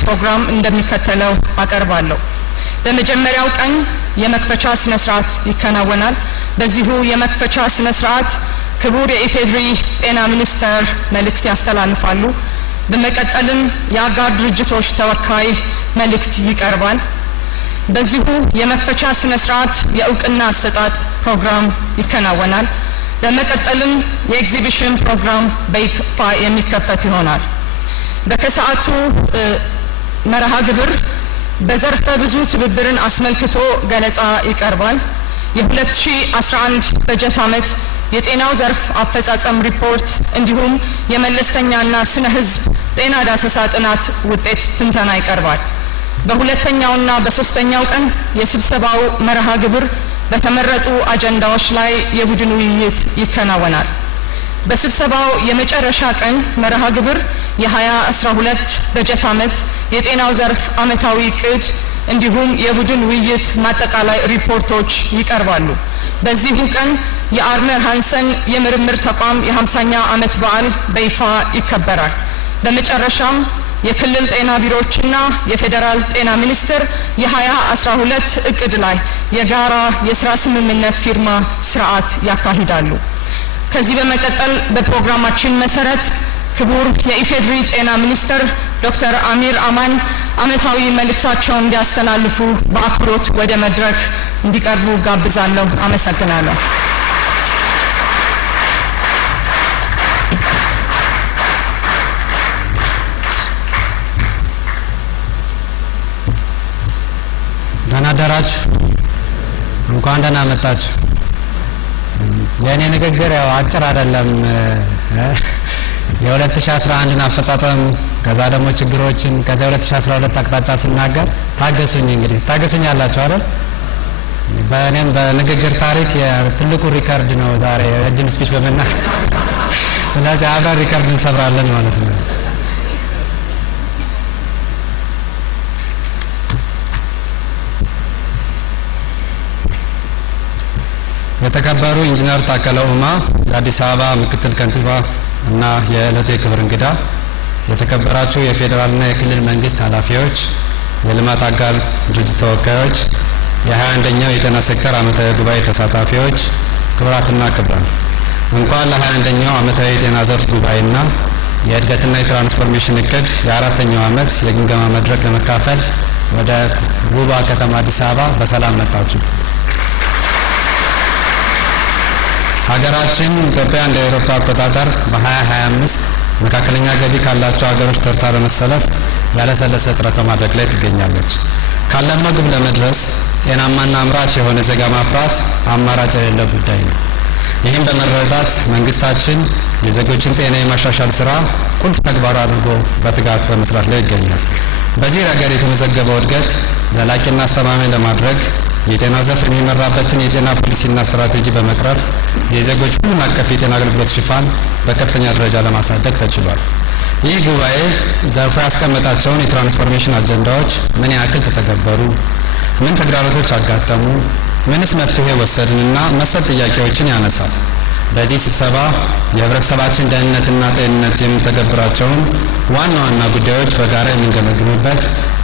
ፕሮግራም እንደሚከተለው አቀርባለሁ። በመጀመሪያው ቀን የመክፈቻ ስነ ስርዓት ይከናወናል። በዚሁ የመክፈቻ ስነ ስርዓት ክቡር የኢፌድሪ ጤና ሚኒስተር መልእክት ያስተላልፋሉ። በመቀጠልም የአጋር ድርጅቶች ተወካይ መልእክት ይቀርባል። በዚሁ የመክፈቻ ስነ ስርዓት የእውቅና አሰጣጥ ፕሮግራም ይከናወናል። በመቀጠልም የኤግዚቢሽን ፕሮግራም በይፋ የሚከፈት ይሆናል። በከሰዓቱ መርሃ ግብር በዘርፈ ብዙ ትብብርን አስመልክቶ ገለጻ ይቀርባል። የ2011 በጀት ዓመት የጤናው ዘርፍ አፈጻጸም ሪፖርት እንዲሁም የመለስተኛና ስነ ህዝብ ጤና ዳሰሳ ጥናት ውጤት ትንተና ይቀርባል። በሁለተኛውና በሶስተኛው ቀን የስብሰባው መርሃ ግብር በተመረጡ አጀንዳዎች ላይ የቡድን ውይይት ይከናወናል። በስብሰባው የመጨረሻ ቀን መርሃ ግብር የ2012 በጀት ዓመት የጤናው ዘርፍ ዓመታዊ ዕቅድ እንዲሁም የቡድን ውይይት ማጠቃላይ ሪፖርቶች ይቀርባሉ። በዚሁ ቀን የአርነር ሃንሰን የምርምር ተቋም የ50ኛ ዓመት በዓል በይፋ ይከበራል። በመጨረሻም የክልል ጤና ቢሮዎችና የፌዴራል ጤና ሚኒስቴር የ2012 ዕቅድ ላይ የጋራ የስራ ስምምነት ፊርማ ስርዓት ያካሂዳሉ። ከዚህ በመቀጠል በፕሮግራማችን መሰረት ክቡር የኢፌድሪ ጤና ሚኒስተር ዶክተር አሚር አማን ዓመታዊ መልእክታቸውን እንዲያስተላልፉ በአክብሮት ወደ መድረክ እንዲቀርቡ ጋብዛለሁ። አመሰግናለሁ። ደህና አደራችሁ። እንኳን ደህና መጣችሁ። የኔ ንግግር ያው አጭር አይደለም። የ2011ን አፈጻጸም ከዛ ደግሞ ችግሮችን ከዛ 2012 አቅጣጫ ስናገር ታገሱኝ። እንግዲህ ታገሱኝ ያላችሁ አይደል? በእኔም በንግግር ታሪክ የትልቁ ሪከርድ ነው ዛሬ ረጅም ስፒች በመናገር። ስለዚህ አብረን ሪከርድ እንሰብራለን ማለት ነው። የተከበሩ ኢንጂነር ታከለ ኡማ የአዲስ አበባ ምክትል ከንቲባ እና የዕለቱ የክብር እንግዳ፣ የተከበራችሁ የፌዴራልና የክልል መንግስት ኃላፊዎች፣ የልማት አጋር ድርጅት ተወካዮች፣ የ21ኛው የጤና ሴክተር ዓመታዊ ጉባኤ ተሳታፊዎች፣ ክቡራትና ክቡራን፣ እንኳን ለ21ኛው ዓመታዊ የጤና ዘርፍ ጉባኤና የእድገትና የትራንስፎርሜሽን እቅድ የ4ኛው ዓመት የግምገማ መድረክ ለመካፈል ወደ ውቧ ከተማ አዲስ አበባ በሰላም መጣችሁ። ሀገራችን ኢትዮጵያ እንደ አውሮፓ አቆጣጠር በ2025 መካከለኛ ገቢ ካላቸው ሀገሮች ተርታ በመሰለፍ ያለሰለሰ ጥረት በማድረግ ላይ ትገኛለች። ካለመው ግብ ለመድረስ ጤናማና አምራች የሆነ ዜጋ ማፍራት አማራጭ የሌለው ጉዳይ ነው። ይህም በመረዳት መንግስታችን የዜጎችን ጤና የማሻሻል ስራ ቁልፍ ተግባር አድርጎ በትጋት በመስራት ላይ ይገኛል። በዚህ ረገድ የተመዘገበው እድገት ዘላቂና አስተማማኝ ለማድረግ የጤና ዘርፍ የሚመራበትን የጤና ፖሊሲና ስትራቴጂ በመቅረፍ የዜጎች ሁሉን አቀፍ የጤና አገልግሎት ሽፋን በከፍተኛ ደረጃ ለማሳደግ ተችሏል። ይህ ጉባኤ ዘርፉ ያስቀመጣቸውን የትራንስፎርሜሽን አጀንዳዎች ምን ያክል ተተገበሩ፣ ምን ተግዳሮቶች አጋጠሙ፣ ምንስ መፍትሄ ወሰድንና መሰል ጥያቄዎችን ያነሳል። በዚህ ስብሰባ የህብረተሰባችን ደህንነትና ጤንነት የምንተገብራቸውን ዋና ዋና ጉዳዮች በጋራ የምንገመግምበት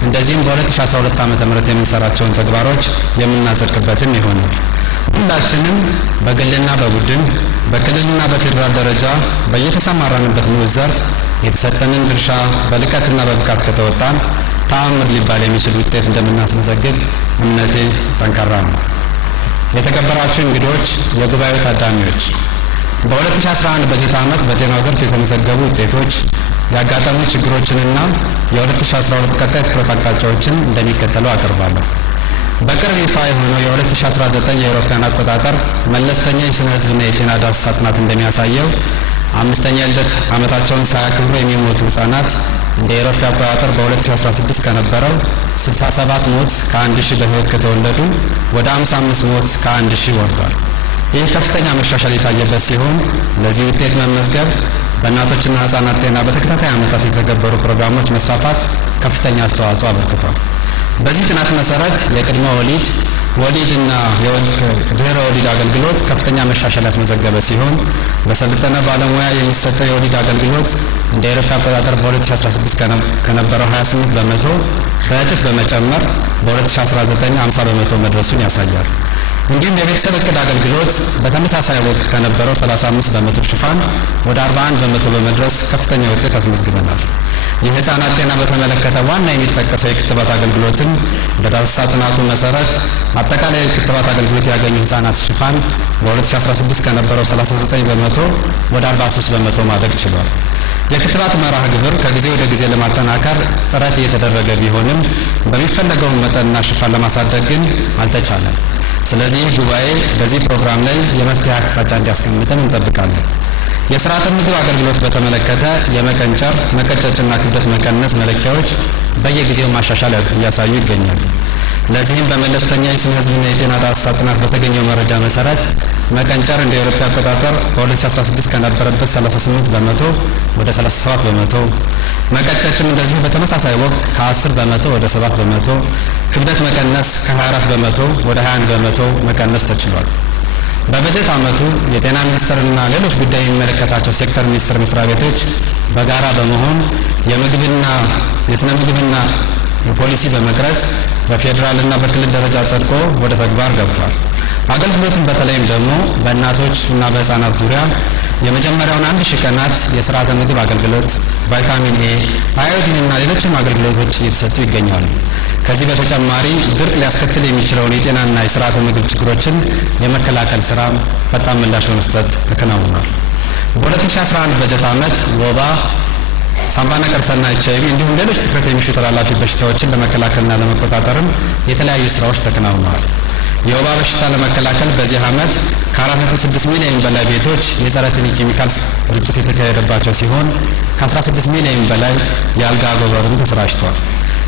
እንደዚህም በ2012 ዓ.ም የምንሰራቸውን ተግባሮች የምናጸድቅበትም ይሆናል። ሁላችንም በግልና በቡድን በክልልና በፌዴራል ደረጃ በየተሰማራንበት ንዑስ ዘርፍ የተሰጠንን ድርሻ በልቀትና በብቃት ከተወጣን ተአምር ሊባል የሚችል ውጤት እንደምናስመዘግብ እምነቴ ጠንካራ ነው። የተከበራችሁ እንግዶች፣ የጉባኤው ታዳሚዎች፣ በ2011 በጀት ዓመት በጤናው ዘርፍ የተመዘገቡ ውጤቶች፣ ያጋጠሙ ችግሮችንና የ2012 ቀጣይ ትኩረት አቅጣጫዎችን እንደሚከተለው አቀርባለሁ። በቅርብ ይፋ የሆነው የ2019 የአውሮፓውያን አቆጣጠር መለስተኛ የስነ ህዝብና የጤና ዳሰሳ ጥናት እንደሚያሳየው 5ኛ የልደት ዓመታቸውን ሳያከብሩ የሚሞቱ ህጻናት እንደ አውሮፓ አቆጣጠር በ2016 ከነበረው 67 ሞት ከ1000 በህይወት ከተወለዱ ወደ 55 ሞት ከ1000 ወርዷል። ይህ ከፍተኛ መሻሻል የታየበት ሲሆን ለዚህ ውጤት መመዝገብ በእናቶችና ህጻናት ጤና በተከታታይ ዓመታት የተገበሩ ፕሮግራሞች መስፋፋት ከፍተኛ አስተዋጽኦ አበርክቷል። በዚህ ጥናት መሰረት የቅድመ ወሊድና የድህረ ወሊድ አገልግሎት ከፍተኛ መሻሻል ያስመዘገበ ሲሆን በሰለጠነ ባለሙያ የሚሰጠው የወሊድ አገልግሎት እንደ አውሮፓ አቆጣጠር በ2016 ከነበረው 28 በመቶ በእጥፍ በመጨመር በ2019 50 በመቶ መድረሱን ያሳያል። እንዲሁም የቤተሰብ እቅድ አገልግሎት በተመሳሳይ ወቅት ከነበረው 35 በመቶ ሽፋን ወደ 41 በመቶ በመድረስ ከፍተኛ ውጤት አስመዝግበናል። የህፃናት ጤና በተመለከተ ዋና የሚጠቀሰው የክትባት አገልግሎትም በዳሰሳ ጥናቱ መሰረት አጠቃላይ የክትባት አገልግሎት ያገኙ ህፃናት ሽፋን በ2016 ከነበረው 39 በመቶ ወደ 43 በመቶ ማደግ ችሏል። የክትባት መርሃ ግብር ከጊዜ ወደ ጊዜ ለማጠናከር ጥረት እየተደረገ ቢሆንም በሚፈለገው መጠንና ሽፋን ለማሳደግ ግን አልተቻለም። ስለዚህ ጉባኤ በዚህ ፕሮግራም ላይ የመፍትሄ አቅጣጫ እንዲያስቀምጠን እንጠብቃለን። የስርዓተ ምግብ አገልግሎት በተመለከተ የመቀንጨር መቀጨጭና ክብደት መቀነስ መለኪያዎች በየጊዜው ማሻሻል እያሳዩ ይገኛሉ። ለዚህም በመለስተኛ የስነ ህዝብና የጤና ዳሰሳ ጥናት በተገኘው መረጃ መሰረት መቀንጨር እንደ አውሮፓ አቆጣጠር በ2016 ከነበረበት 38 በመቶ ወደ 37 በመቶ፣ መቀጨጭም እንደዚሁ በተመሳሳይ ወቅት ከ10 በመቶ ወደ 7 በመቶ፣ ክብደት መቀነስ ከ24 በመቶ ወደ 21 በመቶ መቀነስ ተችሏል። በበጀት ዓመቱ የጤና ሚኒስቴርና ሌሎች ጉዳይ የሚመለከታቸው ሴክተር ሚኒስቴር መስሪያ ቤቶች በጋራ በመሆን የምግብና የስነ ምግብና ፖሊሲ በመቅረጽ በፌዴራልና በክልል ደረጃ ጸድቆ ወደ ተግባር ገብቷል። አገልግሎቱን በተለይም ደግሞ በእናቶች እና በህፃናት ዙሪያ የመጀመሪያውን 1000 ቀናት የስርዓተ ምግብ አገልግሎት፣ ቫይታሚን ኤ፣ አዮዲን እና ሌሎችም አገልግሎቶች እየተሰጡ ይገኛሉ። ከዚህ በተጨማሪ ድርቅ ሊያስከትል የሚችለውን የጤናና የስርዓተ ምግብ ችግሮችን የመከላከል ስራ ፈጣን ምላሽ በመስጠት ተከናውኗል። በ2011 በጀት ዓመት ወባ፣ ሳምባ ነቀርሳና ኤችአይቪ እንዲሁም ሌሎች ትኩረት የሚሹ ተላላፊ በሽታዎችን ለመከላከልና ለመቆጣጠርም የተለያዩ ስራዎች ተከናውነዋል። የወባ በሽታ ለመከላከል በዚህ ዓመት ከ4.6 ሚሊዮን በላይ ቤቶች የጸረ ትንኝ ኬሚካል ርጭት የተካሄደባቸው ሲሆን ከ16 ሚሊዮን በላይ የአልጋ አጎበርም ተሰራጭቷል።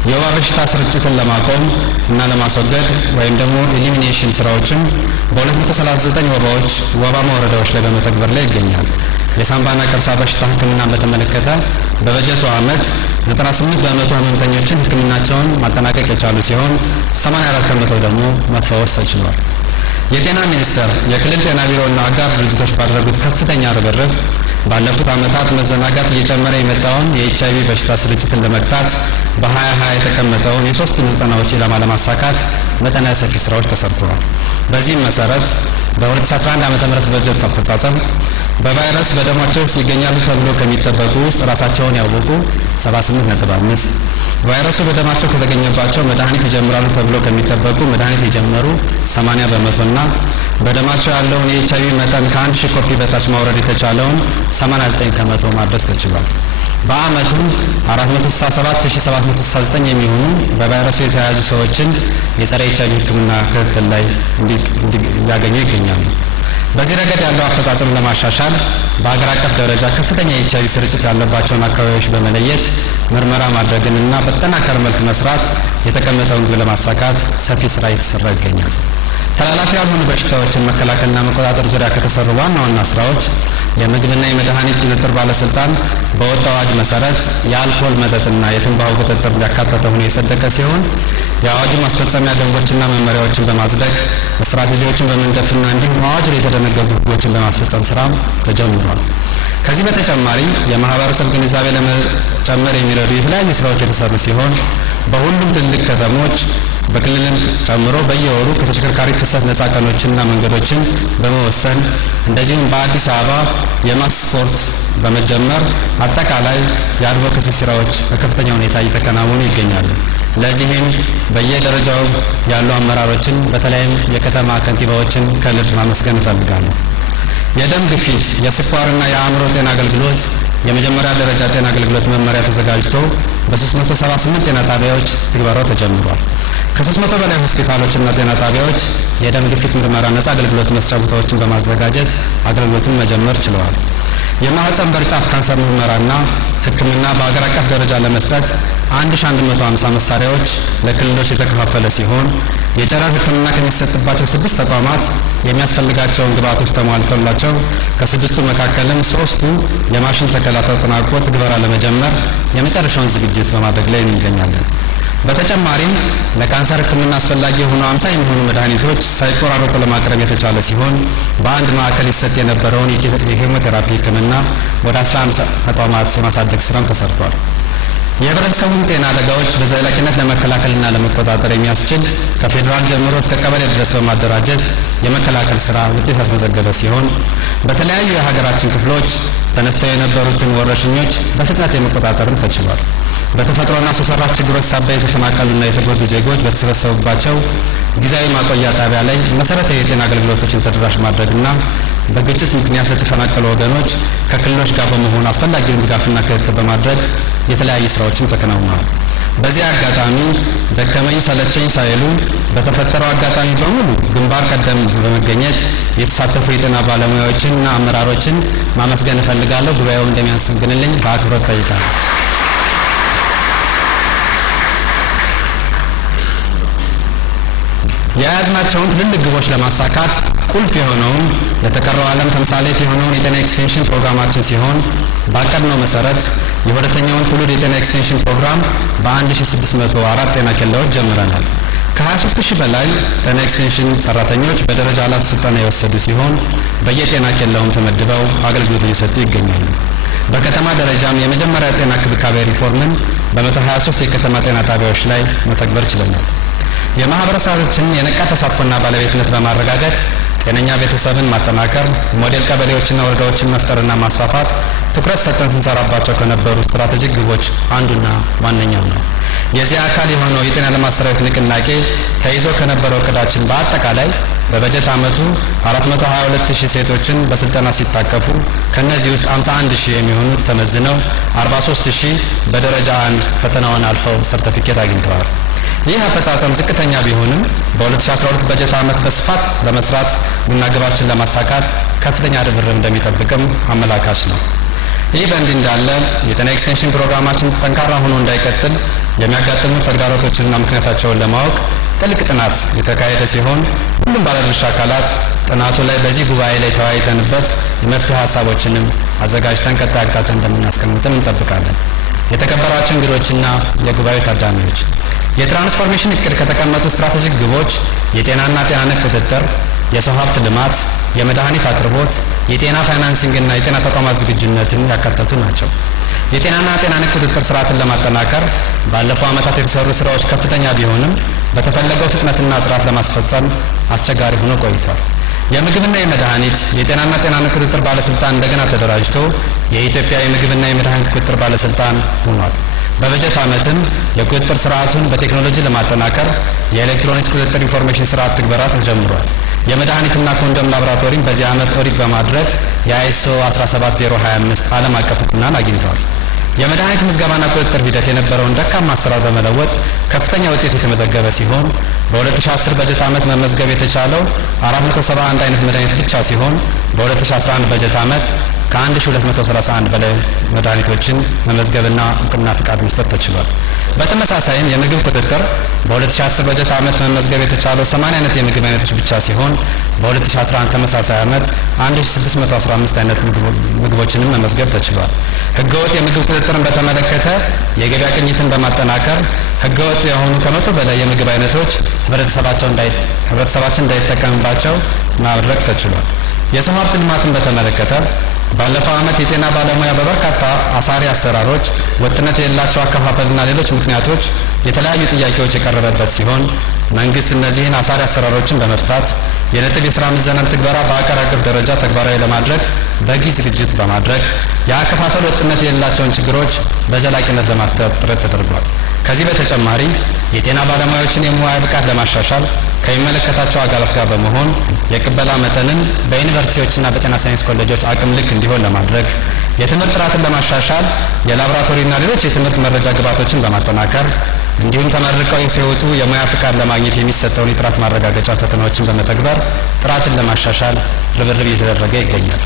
የወባ በሽታ ስርጭትን ለማቆም እና ለማስወገድ ወይም ደግሞ ኤሊሚኔሽን ስራዎችን በ239 ወባማ ወረዳዎች ላይ በመተግበር ላይ ይገኛል። የሳምባ ነቀርሳ በሽታ ሕክምናን በተመለከተ በበጀቱ ዓመት 98 በመቶ ህመምተኞችን ሕክምናቸውን ማጠናቀቅ የቻሉ ሲሆን 84 በመቶ ደግሞ መፈወስ ተችሏል። የጤና ሚኒስቴር፣ የክልል ጤና ቢሮና አጋር ድርጅቶች ባደረጉት ከፍተኛ ርብርብ ባለፉት ዓመታት መዘናጋት እየጨመረ የመጣውን የኤችአይቪ በሽታ ስርጭትን ለመግታት በ2020 የተቀመጠውን የ3 ንጽህናዎች ኢላማ ለማሳካት መጠነ ሰፊ ስራዎች ተሰርተዋል። በዚህም መሰረት በ2011 ዓ.ም በጀት አፈጻጸም በቫይረስ በደማቸው ውስጥ ይገኛሉ ተብሎ ከሚጠበቁ ውስጥ ራሳቸውን ያወቁ 78.5፣ ቫይረሱ በደማቸው ከተገኘባቸው መድኃኒት ይጀምራሉ ተብሎ ከሚጠበቁ መድኃኒት የጀመሩ 80 በመቶና በደማቸው ያለውን የኤችአይቪ መጠን ከ1000 ኮፒ በታች ማውረድ የተቻለውን 89 ከመቶ ማድረስ ተችሏል። በአመቱ 467769 የሚሆኑ በቫይረሱ የተያዙ ሰዎችን የጸረ ኤችአይቪ ሕክምና ክትትል ላይ እንዲያገኙ ይገኛሉ። በዚህ ረገድ ያለው አፈጻጸም ለማሻሻል በአገር አቀፍ ደረጃ ከፍተኛ የኤችአይቪ ስርጭት ያለባቸውን አካባቢዎች በመለየት ምርመራ ማድረግንና በተጠናከረ መልክ መስራት የተቀመጠውን ግብ ለማሳካት ሰፊ ስራ እየተሰራ ይገኛል። ተላላፊ ያልሆኑ በሽታዎችን መከላከልና መቆጣጠር ዙሪያ ከተሰሩ ዋና ዋና ስራዎች የምግብና የመድኃኒት ቁጥጥር ባለስልጣን በወጣው አዋጅ መሰረት የአልኮል መጠጥና የትንባሆ ቁጥጥር ሊያካተተ ሆኖ የጸደቀ ሲሆን የአዋጁ ማስፈጸሚያ ደንቦችና መመሪያዎችን በማጽደቅ ስትራቴጂዎችን በመንደፍና እንዲሁም አዋጁ ላይ የተደነገጉ ህጎችን በማስፈጸም ስራ ተጀምሯል። ከዚህ በተጨማሪ የማህበረሰብ ግንዛቤ ለመጨመር የሚረዱ የተለያዩ ስራዎች የተሰሩ ሲሆን በሁሉም ትልቅ ከተሞች በክልልን ጨምሮ በየወሩ ከተሽከርካሪ ፍሰት ነፃ ቀኖችና መንገዶችን በመወሰን እንደዚሁም በአዲስ አበባ የማስ ስፖርት በመጀመር አጠቃላይ የአድቮኬሲ ስራዎች በከፍተኛ ሁኔታ እየተከናወኑ ይገኛሉ። ለዚህም በየደረጃው ያሉ አመራሮችን በተለይም የከተማ ከንቲባዎችን ከልብ ማመስገን እፈልጋለሁ። የደም ግፊት፣ የስኳርና የአእምሮ ጤና አገልግሎት የመጀመሪያ ደረጃ ጤና አገልግሎት መመሪያ ተዘጋጅቶ በ378 ጤና ጣቢያዎች ትግበራው ተጀምሯል። ከ300 በላይ ሆስፒታሎችና ጤና ጣቢያዎች የደም ግፊት ምርመራ ነፃ አገልግሎት መስጫ ቦታዎችን በማዘጋጀት አገልግሎትን መጀመር ችለዋል። የማህፀን በር ጫፍ ካንሰር ምርመራና ሕክምና በአገር አቀፍ ደረጃ ለመስጠት 1150 መሳሪያዎች ለክልሎች የተከፋፈለ ሲሆን የጨረር ሕክምና ከሚሰጥባቸው 6 ተቋማት የሚያስፈልጋቸውን ግብዓቶች ተሟልተውላቸው ከ6ቱ መካከልም 3ቱ የማሽን ተከላ ተጠናቆ ትግበራ ለመጀመር የመጨረሻውን ዝግጅት በማድረግ ላይ እንገኛለን። በተጨማሪም ለካንሰር ሕክምና አስፈላጊ የሆኑ 50 የሚሆኑ መድኃኒቶች ሳይቆራረጡ ለማቅረብ የተቻለ ሲሆን በአንድ ማዕከል ይሰጥ የነበረውን የኬሞቴራፒ ሕክምና ወደ 11 ተቋማት የማሳደግ ስራም ተሰርቷል። የህብረተሰቡን ጤና አደጋዎች በዘላቂነት ለመከላከልና ለመቆጣጠር የሚያስችል ከፌዴራል ጀምሮ እስከ ቀበሌ ድረስ በማደራጀት የመከላከል ስራ ውጤት ያስመዘገበ ሲሆን በተለያዩ የሀገራችን ክፍሎች ተነስተው የነበሩትን ወረርሽኞች በፍጥነት የመቆጣጠርም ተችሏል። በተፈጥሮና ሰው ሰራሽ ችግሮች ሳቢያ የተፈናቀሉና የተጎዱ ዜጎች በተሰበሰቡባቸው ጊዜያዊ ማቆያ ጣቢያ ላይ መሰረታዊ የጤና አገልግሎቶችን ተደራሽ ማድረግና በግጭት ምክንያት ለተፈናቀሉ ወገኖች ከክልሎች ጋር በመሆን አስፈላጊውን ድጋፍና ክትትል በማድረግ የተለያዩ ስራዎችን ተከናውነዋል። በዚህ አጋጣሚ ደከመኝ ሰለቸኝ ሳይሉ በተፈጠረው አጋጣሚ በሙሉ ግንባር ቀደም በመገኘት የተሳተፉ የጤና ባለሙያዎችንና አመራሮችን ማመስገን እፈልጋለሁ። ጉባኤው እንደሚያመሰግንልኝ በአክብሮት ጠይቃለሁ። የያዝናቸውን ትልልቅ ግቦች ለማሳካት ቁልፍ የሆነውን ለተቀረው ዓለም ተምሳሌት የሆነውን የጤና ኤክስቴንሽን ፕሮግራማችን ሲሆን ባቀድነው መሰረት የሁለተኛውን ትውልድ የጤና ኤክስቴንሽን ፕሮግራም በ1604 ጤና ኬላዎች ጀምረናል። ከ23000 በላይ ጤና ኤክስቴንሽን ሰራተኞች በደረጃ አላት ስልጠና የወሰዱ ሲሆን በየጤና ኬላውም ተመድበው አገልግሎት እየሰጡ ይገኛሉ። በከተማ ደረጃም የመጀመሪያ ጤና ክብካቤ ሪፎርምን በ123 የከተማ ጤና ጣቢያዎች ላይ መተግበር ችለናል። የማህበረሰባችንን የነቃ ተሳትፎና ባለቤትነት በማረጋገጥ ጤነኛ ቤተሰብን ማጠናከር፣ ሞዴል ቀበሌዎችና ወረዳዎችን መፍጠርና ማስፋፋት ትኩረት ሰጥተን ስንሰራባቸው ከነበሩ ስትራቴጂክ ግቦች አንዱና ዋነኛው ነው። የዚህ አካል የሆነው የጤና ልማት ሰራዊት ንቅናቄ ተይዞ ከነበረው እቅዳችን በአጠቃላይ በበጀት ዓመቱ 422000 ሴቶችን በስልጠና ሲታቀፉ ከነዚህ ውስጥ 51000 የሚሆኑት ተመዝነው 43000 በደረጃ 1 ፈተናውን አልፈው ሰርቲፊኬት አግኝተዋል። ይህ አፈጻጸም ዝቅተኛ ቢሆንም በ2012 በጀት ዓመት በስፋት ለመስራት እና ግባችን ለማሳካት ከፍተኛ ርብርብ እንደሚጠብቅም አመላካች ነው። ይህ በእንዲህ እንዳለ የጤና ኤክስቴንሽን ፕሮግራማችን ጠንካራ ሆኖ እንዳይቀጥል የሚያጋጥሙ ተግዳሮቶችንና ምክንያታቸውን ለማወቅ ጥልቅ ጥናት የተካሄደ ሲሆን ሁሉም ባለድርሻ አካላት ጥናቱ ላይ በዚህ ጉባኤ ላይ ተወያይተንበት የመፍትሄ ሀሳቦችንም አዘጋጅተን ቀጣይ አቅጣጫ እንደምናስቀምጥም እንጠብቃለን። የተከበራችሁ እንግዶችና የጉባኤው ታዳሚዎች የትራንስፎርሜሽን እቅድ ከተቀመጡ ስትራቴጂክ ግቦች የጤናና ጤና ነክ ቁጥጥር፣ የሰው ሀብት ልማት፣ የመድኃኒት አቅርቦት፣ የጤና ፋይናንሲንግና የጤና ተቋማት ዝግጁነትን ያካተቱ ናቸው። የጤናና ጤና ነክ ቁጥጥር ስርዓትን ለማጠናከር ባለፈው ዓመታት የተሰሩ ስራዎች ከፍተኛ ቢሆንም በተፈለገው ፍጥነትና ጥራት ለማስፈጸም አስቸጋሪ ሆኖ ቆይቷል። የምግብና የመድኃኒት የጤናና ጤና ነክ ቁጥጥር ባለስልጣን እንደገና ተደራጅቶ የኢትዮጵያ የምግብና የመድኃኒት ቁጥጥር ባለስልጣን ሆኗል። በበጀት ዓመትም የቁጥጥር ስርዓቱን በቴክኖሎጂ ለማጠናከር የኤሌክትሮኒክስ ቁጥጥር ኢንፎርሜሽን ስርዓት ትግበራ ተጀምሯል። የመድኃኒትና ኮንዶም ላቦራቶሪም በዚህ ዓመት ኦዲት በማድረግ የአይሶ 17025 ዓለም አቀፍ እውቅናን አግኝተዋል። የመድኃኒት ምዝገባና ቁጥጥር ሂደት የነበረውን ደካማ አሰራር በመለወጥ ከፍተኛ ውጤት የተመዘገበ ሲሆን በ2010 በጀት ዓመት መመዝገብ የተቻለው 471 አይነት መድኃኒት ብቻ ሲሆን በ2011 በጀት ዓመት ከ1231 በላይ መድኃኒቶችን መመዝገብና እውቅና ፍቃድ መስጠት ተችሏል። በተመሳሳይም የምግብ ቁጥጥር በ2010 በጀት ዓመት መመዝገብ የተቻለው 80 አይነት የምግብ አይነቶች ብቻ ሲሆን በ2011 ተመሳሳይ ዓመት 1615 አይነት ምግቦችንም መመዝገብ ተችሏል። ህገወጥ የምግብ ቁጥጥርን በተመለከተ የገበያ ቅኝትን በማጠናከር ህገወጥ የሆኑ ከመቶ በላይ የምግብ አይነቶች ህብረተሰባችን እንዳይጠቀምባቸው ማድረግ ተችሏል። የሰው ሀብት ልማትን በተመለከተ ባለፈው ዓመት የጤና ባለሙያ በበርካታ አሳሪ አሰራሮች፣ ወጥነት የሌላቸው አከፋፈልና ሌሎች ምክንያቶች የተለያዩ ጥያቄዎች የቀረበበት ሲሆን መንግስት እነዚህን አሳሪ አሰራሮችን በመፍታት የነጥብ የስራ ምዘናን ትግበራ በአገር አቀፍ ደረጃ ተግባራዊ ለማድረግ በቂ ዝግጅት በማድረግ የአከፋፈል ወጥነት የሌላቸውን ችግሮች በዘላቂነት ለማፍታት ጥረት ተደርጓል። ከዚህ በተጨማሪ የጤና ባለሙያዎችን የሙያ ብቃት ለማሻሻል ከሚመለከታቸው አካላት ጋር በመሆን የቅበላ መጠንን በዩኒቨርሲቲዎችና በጤና ሳይንስ ኮሌጆች አቅም ልክ እንዲሆን ለማድረግ የትምህርት ጥራትን ለማሻሻል የላቦራቶሪና ሌሎች የትምህርት መረጃ ግብዓቶችን በማጠናከር እንዲሁም ተመርቀው ሲወጡ የሙያ ፍቃድ ለማግኘት የሚሰጠውን የጥራት ማረጋገጫ ፈተናዎችን በመተግበር ጥራትን ለማሻሻል ርብርብ እየተደረገ ይገኛል።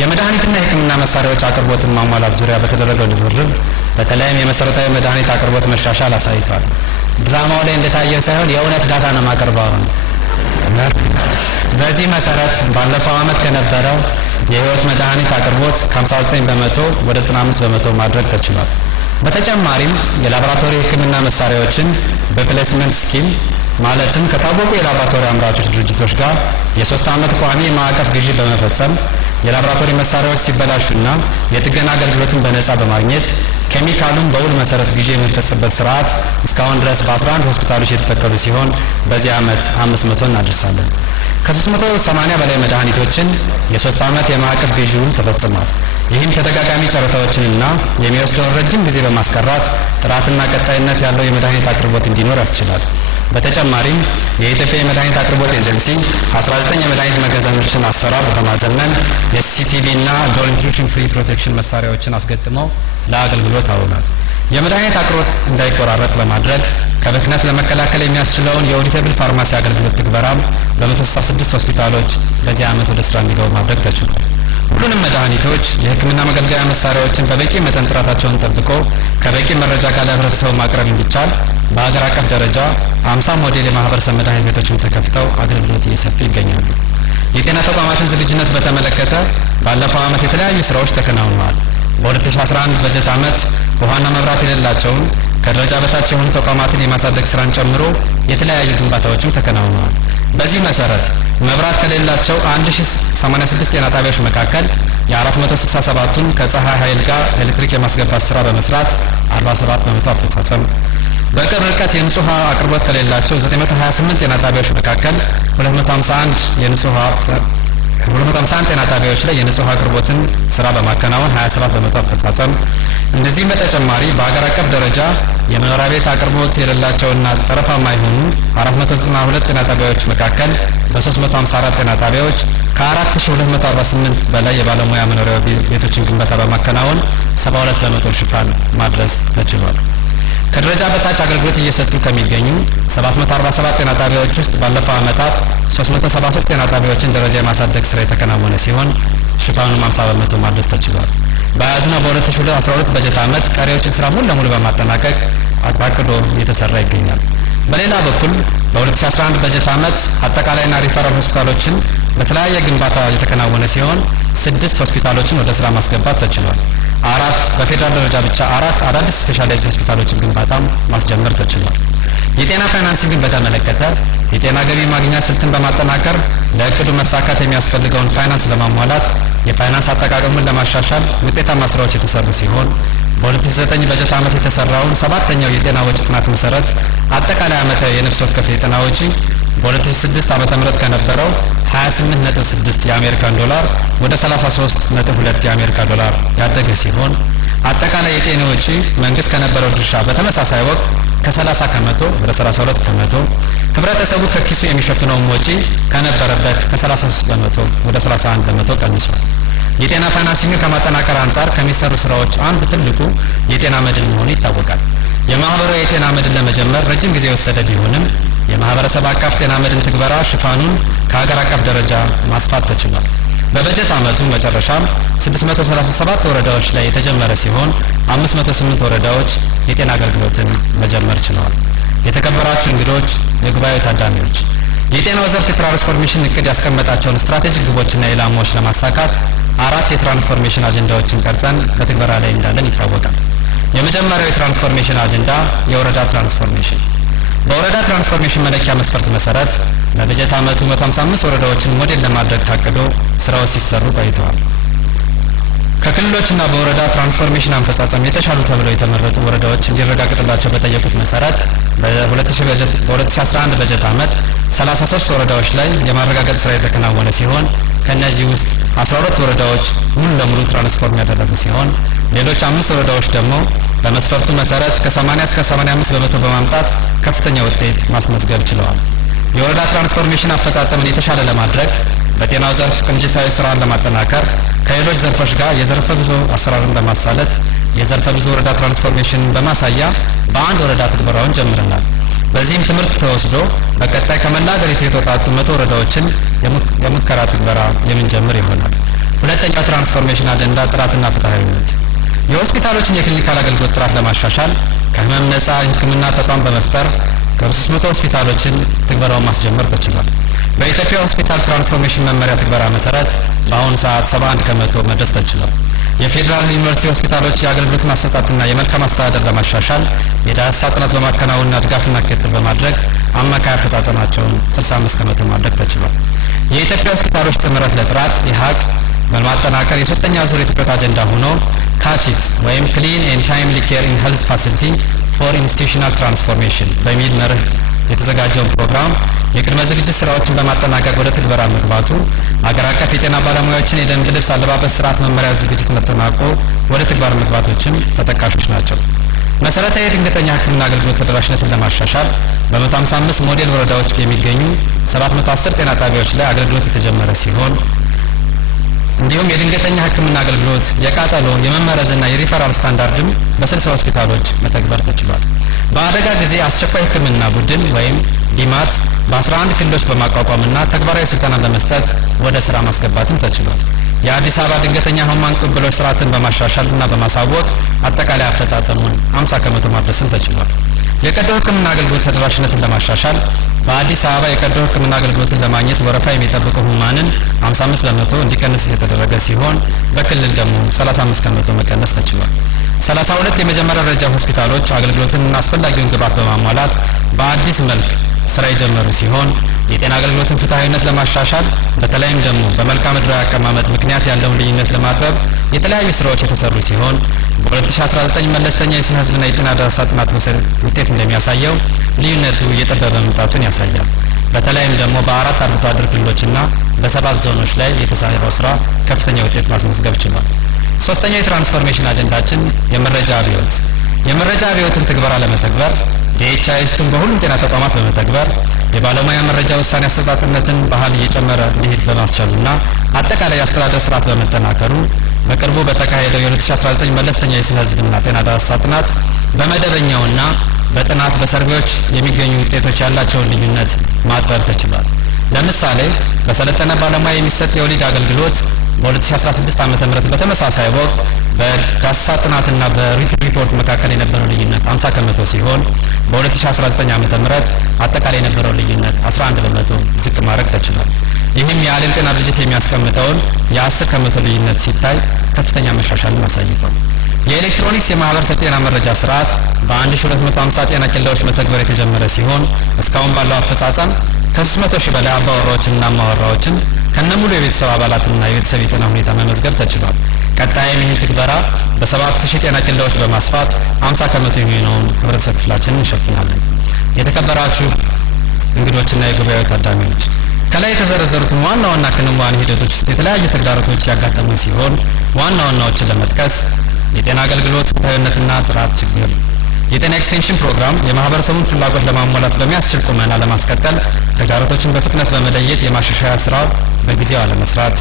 የመድኃኒትና የሕክምና መሳሪያዎች አቅርቦትን ማሟላት ዙሪያ በተደረገው ርብርብ በተለይም የመሰረታዊ መድኃኒት አቅርቦት መሻሻል አሳይቷል። ድራማው ላይ እንደታየ ሳይሆን የእውነት ዳታ ነው ማቀርበው ነው። በዚህ መሰረት ባለፈው ዓመት ከነበረው የህይወት መድኃኒት አቅርቦት ከ59% ወደ 95% ማድረግ ተችሏል። በተጨማሪም የላቦራቶሪ ሕክምና መሳሪያዎችን በፕሌስመንት ስኪም ማለትም ከታወቁ የላቦራቶሪ አምራቾች ድርጅቶች ጋር የ3 ዓመት ቋሚ ማዕቀፍ ግዢ በመፈጸም የላቦራቶሪ መሳሪያዎች ሲበላሹና የጥገና አገልግሎትን በነጻ በማግኘት ኬሚካሉን በውል መሰረት ግዢ የሚፈጸምበት ስርዓት እስካሁን ድረስ በ11 ሆስፒታሎች የተተከሉ ሲሆን በዚህ ዓመት 500 እናደርሳለን። ከ380 በላይ መድኃኒቶችን የ3 ዓመት የማዕቀፍ ግዢ ውል ተፈጽሟል። ይህም ተደጋጋሚ ጨረታዎችንና የሚወስደውን ረጅም ጊዜ በማስቀራት ጥራትና ቀጣይነት ያለው የመድኃኒት አቅርቦት እንዲኖር ያስችላል። በተጨማሪም የኢትዮጵያ የመድኃኒት አቅርቦት ኤጀንሲ 19 የመድኃኒት መጋዘኖችን አሰራር በማዘመን የሲሲቲቪ እና ዶል ኢንትሩሽን ፍሪ ፕሮቴክሽን መሳሪያዎችን አስገጥመው ለአገልግሎት አውሏል። የመድኃኒት አቅርቦት እንዳይቆራረጥ ለማድረግ ከብክነት ለመከላከል የሚያስችለውን የኦዲተብል ፋርማሲ አገልግሎት ትግበራም በ166 ሆስፒታሎች በዚህ ዓመት ወደ ስራ እንዲገቡ ማድረግ ተችሏል። ሁሉንም መድኃኒቶች የሕክምና መገልገያ መሳሪያዎችን በበቂ መጠን ጥራታቸውን ጠብቆ ከበቂ መረጃ ጋር ለህብረተሰቡ ማቅረብ እንዲቻል በሀገር አቀፍ ደረጃ 50 ሞዴል የማህበረሰብ መድኃኒት ቤቶችም ተከፍተው አገልግሎት እየሰጡ ይገኛሉ። የጤና ተቋማትን ዝግጁነት በተመለከተ ባለፈው ዓመት የተለያዩ ስራዎች ተከናውነዋል። በ2011 በጀት ዓመት ውሃና መብራት የሌላቸውን ከደረጃ በታች የሆኑ ተቋማትን የማሳደግ ስራን ጨምሮ የተለያዩ ግንባታዎችም ተከናውነዋል። በዚህ መሰረት መብራት ከሌላቸው 1086 ጤና ጣቢያዎች መካከል የ467ቱን ከፀሐይ ኃይል ጋር ኤሌክትሪክ የማስገባት ስራ በመስራት 47 በመቶ አፈጻጸም፣ በቅርብ ርቀት የንጹህ ውሃ አቅርቦት ከሌላቸው 928 ጤና ጣቢያዎች መካከል 251 ጤና ጣቢያዎች ላይ የንጹህ አቅርቦትን ስራ በማከናወን 27 በመቶ አፈጻጸም። እንደዚህም በተጨማሪ በሀገር አቀፍ ደረጃ የመኖሪያ ቤት አቅርቦት የሌላቸውና ጠረፋማ የሆኑ 492 ጤና ጣቢያዎች መካከል በ354 ጤና ጣቢያዎች ከ4248 በላይ የባለሙያ መኖሪያ ቤቶችን ግንባታ በማከናወን 72 በመቶ ሽፋን ማድረስ ተችሏል። ከደረጃ በታች አገልግሎት እየሰጡ ከሚገኙ 747 ጤና ጣቢያዎች ውስጥ ባለፈው ዓመታት 373 ጤና ጣቢያዎችን ደረጃ የማሳደግ ስራ የተከናወነ ሲሆን ሽፋኑም 50 በመቶ ማድረስ ተችሏል። በያዝነው በ2012 በጀት ዓመት ቀሪዎችን ስራ ሙሉ ለሙሉ በማጠናቀቅ አቅዶ እየተሰራ ይገኛል። በሌላ በኩል በ2011 በጀት ዓመት አጠቃላይና ሪፈራል ሆስፒታሎችን በተለያየ ግንባታ የተከናወነ ሲሆን 6 ሆስፒታሎችን ወደ ስራ ማስገባት ተችሏል። 4 በፌዴራል ደረጃ ብቻ 4 አዳዲስ ስፔሻላይዝድ ሆስፒታሎችን ግንባታም ማስጀመር ተችሏል። የጤና ፋይናንሲንግን በተመለከተ የጤና ገቢ ማግኛ ስልትን በማጠናከር ለእቅዱ መሳካት የሚያስፈልገውን ፋይናንስ ለማሟላት የፋይናንስ አጠቃቀሙን ለማሻሻል ውጤታማ ስራዎች የተሰሩ ሲሆን በ2009 በጀት ዓመት የተሰራውን 7ኛው የጤና ወጪ ጥናት መሰረት አጠቃላይ ዓመታዊ የነፍስ ወከፍ የጤና ወጪ በ2006 ዓመተ ምህረት ከነበረው 28.6 የአሜሪካን ዶላር ወደ 33.2 የአሜሪካን ዶላር ያደገ ሲሆን አጠቃላይ የጤና ወጪ መንግስት ከነበረው ድርሻ በተመሳሳይ ወቅት ከ30 ከመቶ ወደ 32 ከመቶ፣ ህብረተሰቡ ከኪሱ የሚሸፍነውን ወጪ ከነበረበት ከ33 በመቶ ወደ 31 በመቶ ቀንሷል። የጤና ፋይናንሲንግ ከማጠናከር አንጻር ከሚሰሩ ስራዎች አንዱ ትልቁ የጤና መድን መሆኑ ይታወቃል። የማህበራዊ የጤና መድን ለመጀመር ረጅም ጊዜ የወሰደ ቢሆንም የማህበረሰብ አቀፍ ጤና መድን ትግበራ ሽፋኑን ከሀገር አቀፍ ደረጃ ማስፋት ተችሏል። በበጀት ዓመቱ መጨረሻም 637 ወረዳዎች ላይ የተጀመረ ሲሆን 508 ወረዳዎች የጤና አገልግሎትን መጀመር ችለዋል። የተከበራችሁ እንግዶች፣ የጉባኤው ታዳሚዎች፣ የጤናው ዘርፍ የትራንስፎርሜሽን እቅድ ያስቀመጣቸውን ስትራቴጂክ ግቦችና ኢላማዎች ለማሳካት 4 የትራንስፎርሜሽን አጀንዳዎችን ቀርጸን በትግበራ ላይ እንዳለን ይታወቃል። የመጀመሪያው የትራንስፎርሜሽን አጀንዳ የወረዳ ትራንስፎርሜሽን። በወረዳ ትራንስፎርሜሽን መለኪያ መስፈርት መሰረት በበጀት ዓመቱ 155 ወረዳዎችን ሞዴል ለማድረግ ታቅዶ ስራዎች ሲሰሩ ቆይተዋል። ከክልሎችና በወረዳ ትራንስፎርሜሽን አፈጻጸም የተሻሉ ተብለው የተመረጡ ወረዳዎች እንዲረጋገጥላቸው በጠየቁት መሰረት በ2011 በጀት ዓመት 33 ወረዳዎች ላይ የማረጋገጥ ስራ የተከናወነ ሲሆን ከነዚህ ውስጥ 12 ወረዳዎች ሙሉ ለሙሉ ትራንስፎርም ያደረጉ ሲሆን ሌሎች 5 ወረዳዎች ደግሞ በመስፈርቱ መሰረት ከ80 እስከ 85 በመቶ በማምጣት ከፍተኛ ውጤት ማስመዝገብ ችለዋል። የወረዳ ትራንስፎርሜሽን አፈጻጸምን የተሻለ ለማድረግ በጤናው ዘርፍ ቅንጅታዊ ስራን ለማጠናከር ከሌሎች ዘርፎች ጋር የዘርፈ ብዙ አሰራርን በማሳለጥ የዘርፈ ብዙ ወረዳ ትራንስፎርሜሽን በማሳያ በአንድ ወረዳ ትግበራውን ጀምረናል። በዚህም ትምህርት ተወስዶ በቀጣይ ከመላ ሀገሪቱ የተውጣጡ 100 ወረዳዎችን የሙከራ ትግበራ የምንጀምር ይሆናል። ሁለተኛው ትራንስፎርሜሽን አጀንዳ ጥራትና ፍትሃዊነት። የሆስፒታሎችን የክሊኒካል አገልግሎት ጥራት ለማሻሻል ከህመም ነጻ የሕክምና ተቋም በመፍጠር ከ300 ሆስፒታሎችን ትግበራውን ማስጀመር ተችሏል። በኢትዮጵያ ሆስፒታል ትራንስፎርሜሽን መመሪያ ትግበራ መሰረት በአሁኑ ሰዓት 71 ከመቶ መድረስ ተችሏል። የፌዴራል ዩኒቨርሲቲ ሆስፒታሎች የአገልግሎትን አሰጣጥና የመልካም አስተዳደር ለማሻሻል የዳሰሳ ጥናት በማከናወንና ድጋፍና ክትትል በማድረግ አማካይ አፈጻጸማቸውን 65 ከመቶ ማድረግ ተችሏል። የኢትዮጵያ ሆስፒታሎች ጥምረት ለጥራት የሀቅ በማጠናከር የሶስተኛ ዙር የትኩረት አጀንዳ ሆኖ ካቺት ወይም ክሊን ኤንድ ታይምሊ ኬር ኢን ሄልዝ ፋሲሊቲ ፎር ኢንስቲትዩሽናል ትራንስፎርሜሽን በሚል መርህ የተዘጋጀውን ፕሮግራም የቅድመ ዝግጅት ስራዎችን በማጠናቀቅ ወደ ትግበራ መግባቱ፣ አገር አቀፍ የጤና ባለሙያዎችን የደንብ ልብስ አለባበስ ስርዓት መመሪያ ዝግጅት መጠናቆ ወደ ትግበራ መግባቶችም ተጠቃሾች ናቸው። መሰረታዊ የድንገተኛ ሕክምና አገልግሎት ተደራሽነትን ለማሻሻል በ155 ሞዴል ወረዳዎች የሚገኙ 710 ጤና ጣቢያዎች ላይ አገልግሎት የተጀመረ ሲሆን እንዲሁም የድንገተኛ ሕክምና አገልግሎት የቃጠሎ የመመረዝና የሪፈራል ስታንዳርድም በ60 ሆስፒታሎች መተግበር ተችሏል። በአደጋ ጊዜ አስቸኳይ ሕክምና ቡድን ወይም ዲማት በ11 ክልሎች በማቋቋምና ተግባራዊ ስልጠና በመስጠት ወደ ስራ ማስገባትም ተችሏል። የአዲስ አበባ ድንገተኛ ህሙማን ቅብብሎች ስርዓትን በማሻሻልና በማሳወቅ አጠቃላይ አፈጻጸሙን 50 ከመቶ ማድረስም ተችሏል። የቀዶ ሕክምና አገልግሎት ተደራሽነትን ለማሻሻል በአዲስ አበባ የቀዶ ሕክምና አገልግሎትን ለማግኘት ወረፋ የሚጠብቁ ህሙማንን 55 በመቶ እንዲቀንስ የተደረገ ሲሆን በክልል ደግሞ 35 ከመቶ መቀነስ ተችሏል። 32 የመጀመሪያ ደረጃ ሆስፒታሎች አገልግሎትንና አስፈላጊውን ግብዓት በማሟላት በአዲስ መልክ ስራ የጀመሩ ሲሆን የጤና አገልግሎትን ፍትሐዊነት ለማሻሻል በተለይም ደግሞ በመልክዓ ምድራዊ አቀማመጥ ምክንያት ያለውን ልዩነት ለማጥበብ የተለያዩ ስራዎች የተሰሩ ሲሆን በ2019 መለስተኛ የስነ ህዝብና የጤና ዳሰሳ ጥናት ውጤት እንደሚያሳየው ልዩነቱ እየጠበበ መምጣቱን ያሳያል። በተለይም ደግሞ በ4 አርብቶ አደር ክልሎችና በ7 ዞኖች ላይ የተሰራው ስራ ከፍተኛ ውጤት ማስመዝገብ ችሏል። ሶስተኛው የትራንስፎርሜሽን አጀንዳችን የመረጃ አብዮት። የመረጃ አብዮትን ትግበራ ለመተግበር ዲኤችአይስቱን በሁሉም ጤና ተቋማት በመተግበር የባለሙያ መረጃ ውሳኔ አሰጣጥነትን ባህል እየጨመረ እንዲሄድ በማስቻሉና አጠቃላይ የአስተዳደር ስርዓት በመጠናከሩ በቅርቡ በተካሄደው የ2019 መለስተኛ የስነ ህዝብና ጤና ዳሰሳ ጥናት በመደበኛውና በጥናት በሰርቬዎች የሚገኙ ውጤቶች ያላቸውን ልዩነት ማጥበብ ተችሏል። ለምሳሌ በሰለጠነ ባለሙያ የሚሰጥ የወሊድ አገልግሎት በ2016 ዓ.ም በተመሳሳይ ወቅት በዳሰሳ ጥናትና በሪፖርት መካከል የነበረው ልዩነት 50 ከመቶ ሲሆን በ2019 ዓ.ም አጠቃላይ የነበረው ልዩነት 11 በመቶ ዝቅ ማድረግ ተችሏል። ይህም የዓለም ጤና ድርጅት የሚያስቀምጠውን የ10 ከመቶ ልዩነት ሲታይ ከፍተኛ መሻሻልን አሳይቷል። የኤሌክትሮኒክስ የማህበረሰብ ጤና መረጃ ስርዓት በ1250 ጤና ኬላዎች መተግበር የተጀመረ ሲሆን እስካሁን ባለው አፈጻጸም ከ300 ሺህ በላይ አባወራዎችንና ማወራዎችን ከነሙሉ የቤተሰብ አባላትና የቤተሰብ የጤና ሁኔታ መመዝገብ ተችሏል። ቀጣይም ይህን ትግበራ በ7000 ጤና ኬላዎች በማስፋት 50 ከመቶ የሚሆነውን ህብረተሰብ ክፍላችንን እንሸፍናለን። የተከበራችሁ እንግዶችና የጉባኤው ታዳሚዎች ከላይ የተዘረዘሩትን ዋና ዋና ክንዋኔ ሂደቶች ውስጥ የተለያዩ ተግዳሮቶች ያጋጠሙ ሲሆን ዋና ዋናዎችን ለመጥቀስ የጤና አገልግሎት ፍትሐዊነትና ጥራት ችግር፣ የጤና ኤክስቴንሽን ፕሮግራም የማህበረሰቡን ፍላጎት ለማሟላት በሚያስችል ቁመና ለማስቀጠል ተግዳሮቶችን በፍጥነት በመለየት የማሻሻያ ስራ በጊዜው አለመስራት፣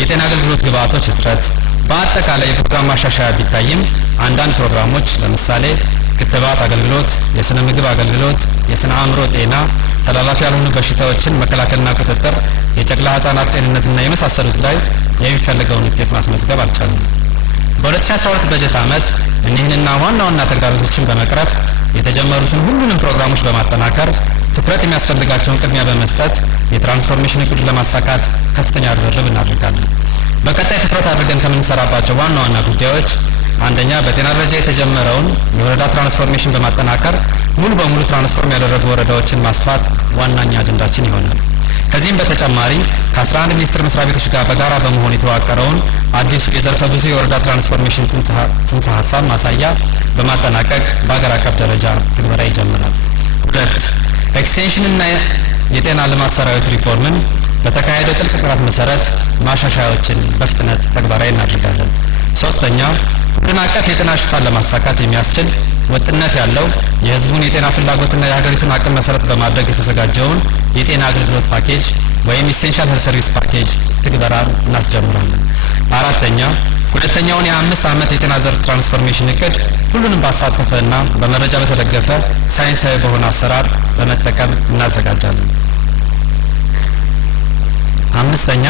የጤና አገልግሎት ግብዓቶች እጥረት፣ በአጠቃላይ የፕሮግራም ማሻሻያ ቢታይም አንዳንድ ፕሮግራሞች ለምሳሌ ክትባት አገልግሎት፣ የስነ ምግብ አገልግሎት፣ የስነ አእምሮ ጤና፣ ተላላፊ ያልሆኑ በሽታዎችን መከላከልና ቁጥጥር፣ የጨቅላ ህጻናት ጤንነትና የመሳሰሉት ላይ የሚፈልገውን ውጤት ማስመዝገብ አልቻሉም። በ2012 በጀት ዓመት እኒህንና ዋና ዋና ተግዳሮቶችን በመቅረፍ የተጀመሩትን ሁሉንም ፕሮግራሞች በማጠናከር ትኩረት የሚያስፈልጋቸውን ቅድሚያ በመስጠት የትራንስፎርሜሽን እቅዱን ለማሳካት ከፍተኛ ርብርብ እናደርጋለን። በቀጣይ ትኩረት አድርገን ከምንሰራባቸው ዋና ዋና ጉዳዮች አንደኛ በጤና ደረጃ የተጀመረውን የወረዳ ትራንስፎርሜሽን በማጠናከር ሙሉ በሙሉ ትራንስፎርም ያደረጉ ወረዳዎችን ማስፋት ዋናኛ አጀንዳችን ይሆናል። ከዚህም በተጨማሪ ከ11 ሚኒስቴር መስሪያ ቤቶች ጋር በጋራ በመሆን የተዋቀረውን አዲሱ የዘርፈ ብዙ የወረዳ ትራንስፎርሜሽን ጽንሰ ሀሳብ ማሳያ በማጠናቀቅ በአገር አቀፍ ደረጃ ትግበራ ይጀምራል። 2 ኤክስቴንሽንና የጤና ልማት ሰራዊት ሪፎርምን በተካሄደው ጥልቅ ጥናት መሰረት ማሻሻያዎችን በፍጥነት ተግባራዊ እናደርጋለን። 3ኛ ሁሉን አቀፍ የጤና ሽፋን ለማሳካት የሚያስችል ወጥነት ያለው የህዝቡን የጤና ፍላጎትና የሀገሪቱን አቅም መሰረት በማድረግ የተዘጋጀውን የጤና አገልግሎት ፓኬጅ ወይም ኢሴንሻል ሄልዝ ሰርቪስ ፓኬጅ ትግበራን እናስጀምራለን። 4ኛ ሁለተኛውን የ5 ዓመት የጤና ዘርፍ ትራንስፎርሜሽን እቅድ ሁሉንም ባሳተፈና በመረጃ በተደገፈ ሳይንሳዊ በሆነ አሰራር በመጠቀም እናዘጋጃለን። 5ኛ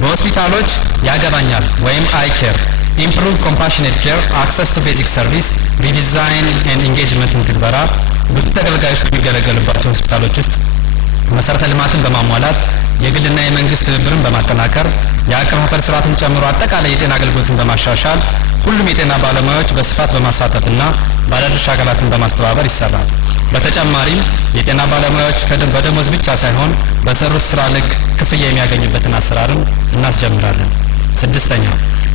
በሆስፒታሎች ያገባኛል ወይም አይ ኬር ኢምፕሩቭ ኮምፓሽኔት ኬር አክሰስ ቱ ቤዚክ ሰርቪስ ሪዲዛይን ኤንድ ኢንጌጅመንትን ትግበራ ብዙ ተገልጋዮች በሚገለገሉባቸው ሆስፒታሎች ውስጥ መሰረተ ልማትን በማሟላት የግልና የመንግስት ትብብርን በማጠናከር የአከፋፈል ስርዓትን ጨምሮ አጠቃላይ የጤና አገልግሎትን በማሻሻል ሁሉም የጤና ባለሙያዎች በስፋት በማሳተፍና ባለድርሻ አካላትን በማስተባበር ይሰራል። በተጨማሪም የጤና ባለሙያዎች በደሞዝ ብቻ ሳይሆን በሰሩት ስራ ልክ ክፍያ የሚያገኙበትን አሰራርን እናስጀምራለን። ስድስተኛ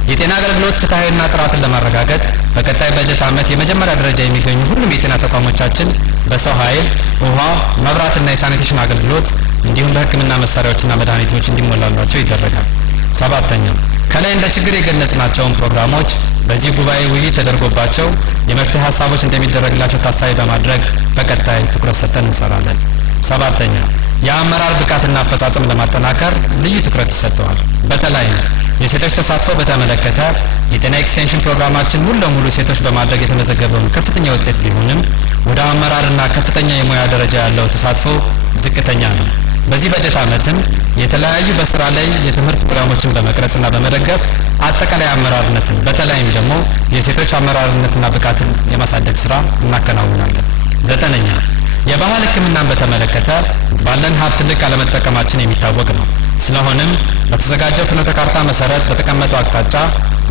የጤና አገልግሎት ፍትሐዊና ጥራትን ለማረጋገጥ በቀጣይ በጀት ዓመት የመጀመሪያ ደረጃ የሚገኙ ሁሉም የጤና ተቋሞቻችን በሰው ኃይል፣ ውሃ፣ መብራትና የሳኒቴሽን አገልግሎት እንዲሁም በሕክምና መሳሪያዎችና መድኃኒቶች እንዲሞላላቸው ይደረጋል። ሰባተኛ ከላይ እንደ ችግር የገለጽናቸውን ፕሮግራሞች በዚህ ጉባኤ ውይይት ተደርጎባቸው የመፍትሄ ሀሳቦች እንደሚደረግላቸው ታሳቢ በማድረግ በቀጣይ ትኩረት ሰጥተን እንሰራለን። ሰባተኛ የአመራር ብቃትና አፈጻጸም ለማጠናከር ልዩ ትኩረት ይሰጠዋል። በተለይም የሴቶች ተሳትፎ በተመለከተ የጤና ኤክስቴንሽን ፕሮግራማችን ሙሉ ለሙሉ ሴቶች በማድረግ የተመዘገበውን ከፍተኛ ውጤት ቢሆንም ወደ አመራርና ከፍተኛ የሙያ ደረጃ ያለው ተሳትፎ ዝቅተኛ ነው። በዚህ በጀት ዓመትም የተለያዩ በስራ ላይ የትምህርት ፕሮግራሞችን በመቅረጽና በመደገፍ አጠቃላይ አመራርነትን በተለይም ደግሞ የሴቶች አመራርነትና ብቃትን የማሳደግ ስራ እናከናውናለን። ዘጠነኛ የባህል ሕክምናን በተመለከተ ባለን ሀብት ልክ አለመጠቀማችን የሚታወቅ ነው። ስለሆነም በተዘጋጀው ፍኖተ ካርታ መሰረት በተቀመጠው አቅጣጫ